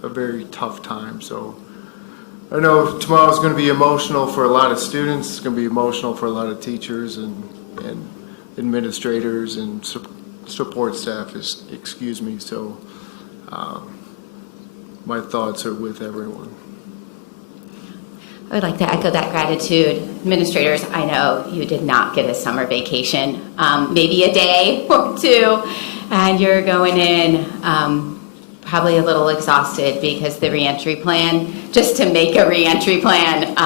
a very tough time. So I know tomorrow's going to be emotional for a lot of students. It's going to be emotional for a lot of teachers and administrators and support staff. Excuse me. So my thoughts are with everyone. I would like to echo that gratitude. Administrators, I know you did not get a summer vacation, maybe a day or 2, and you're going in probably a little exhausted because the reentry plan, just to make a reentry plan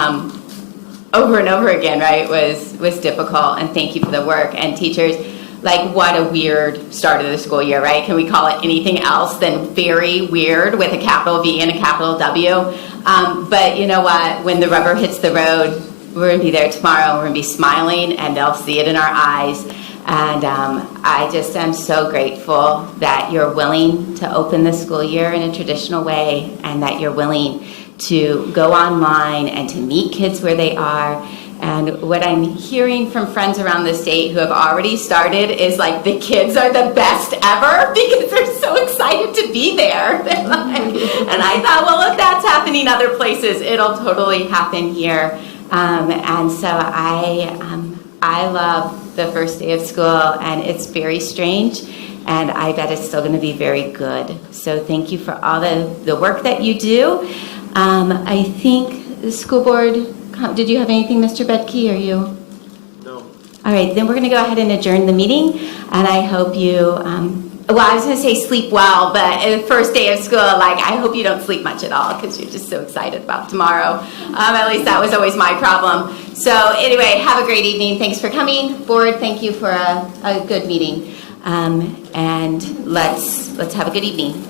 over and over again, right, was difficult. And thank you for the work. And teachers, like, what a weird start of the school year, right? Can we call it anything else than very weird with a capital V and a capital W? But you know what? When the rubber hits the road, we're going to be there tomorrow. We're going to be smiling, and they'll see it in our eyes. And I just am so grateful that you're willing to open the school year in a traditional way, and that you're willing to go online and to meet kids where they are. And what I'm hearing from friends around the state who have already started is like the kids are the best ever because they're so excited to be there. And I thought, well, if that's happening other places, it'll totally happen here. And so I love the first day of school, and it's very strange, and I bet it's still going to be very good. So thank you for all the work that you do. I think the school board. Did you have anything, Mr. Bedke, or you? No. All right, then we're going to go ahead and adjourn the meeting, and I hope you, well, I was going to say sleep well, but first day of school, like, I hope you don't sleep much at all because you're just so excited about tomorrow. At least that was always my problem. So anyway, have a great evening. Thanks for coming. Board, thank you for a good meeting, and let's have a good evening.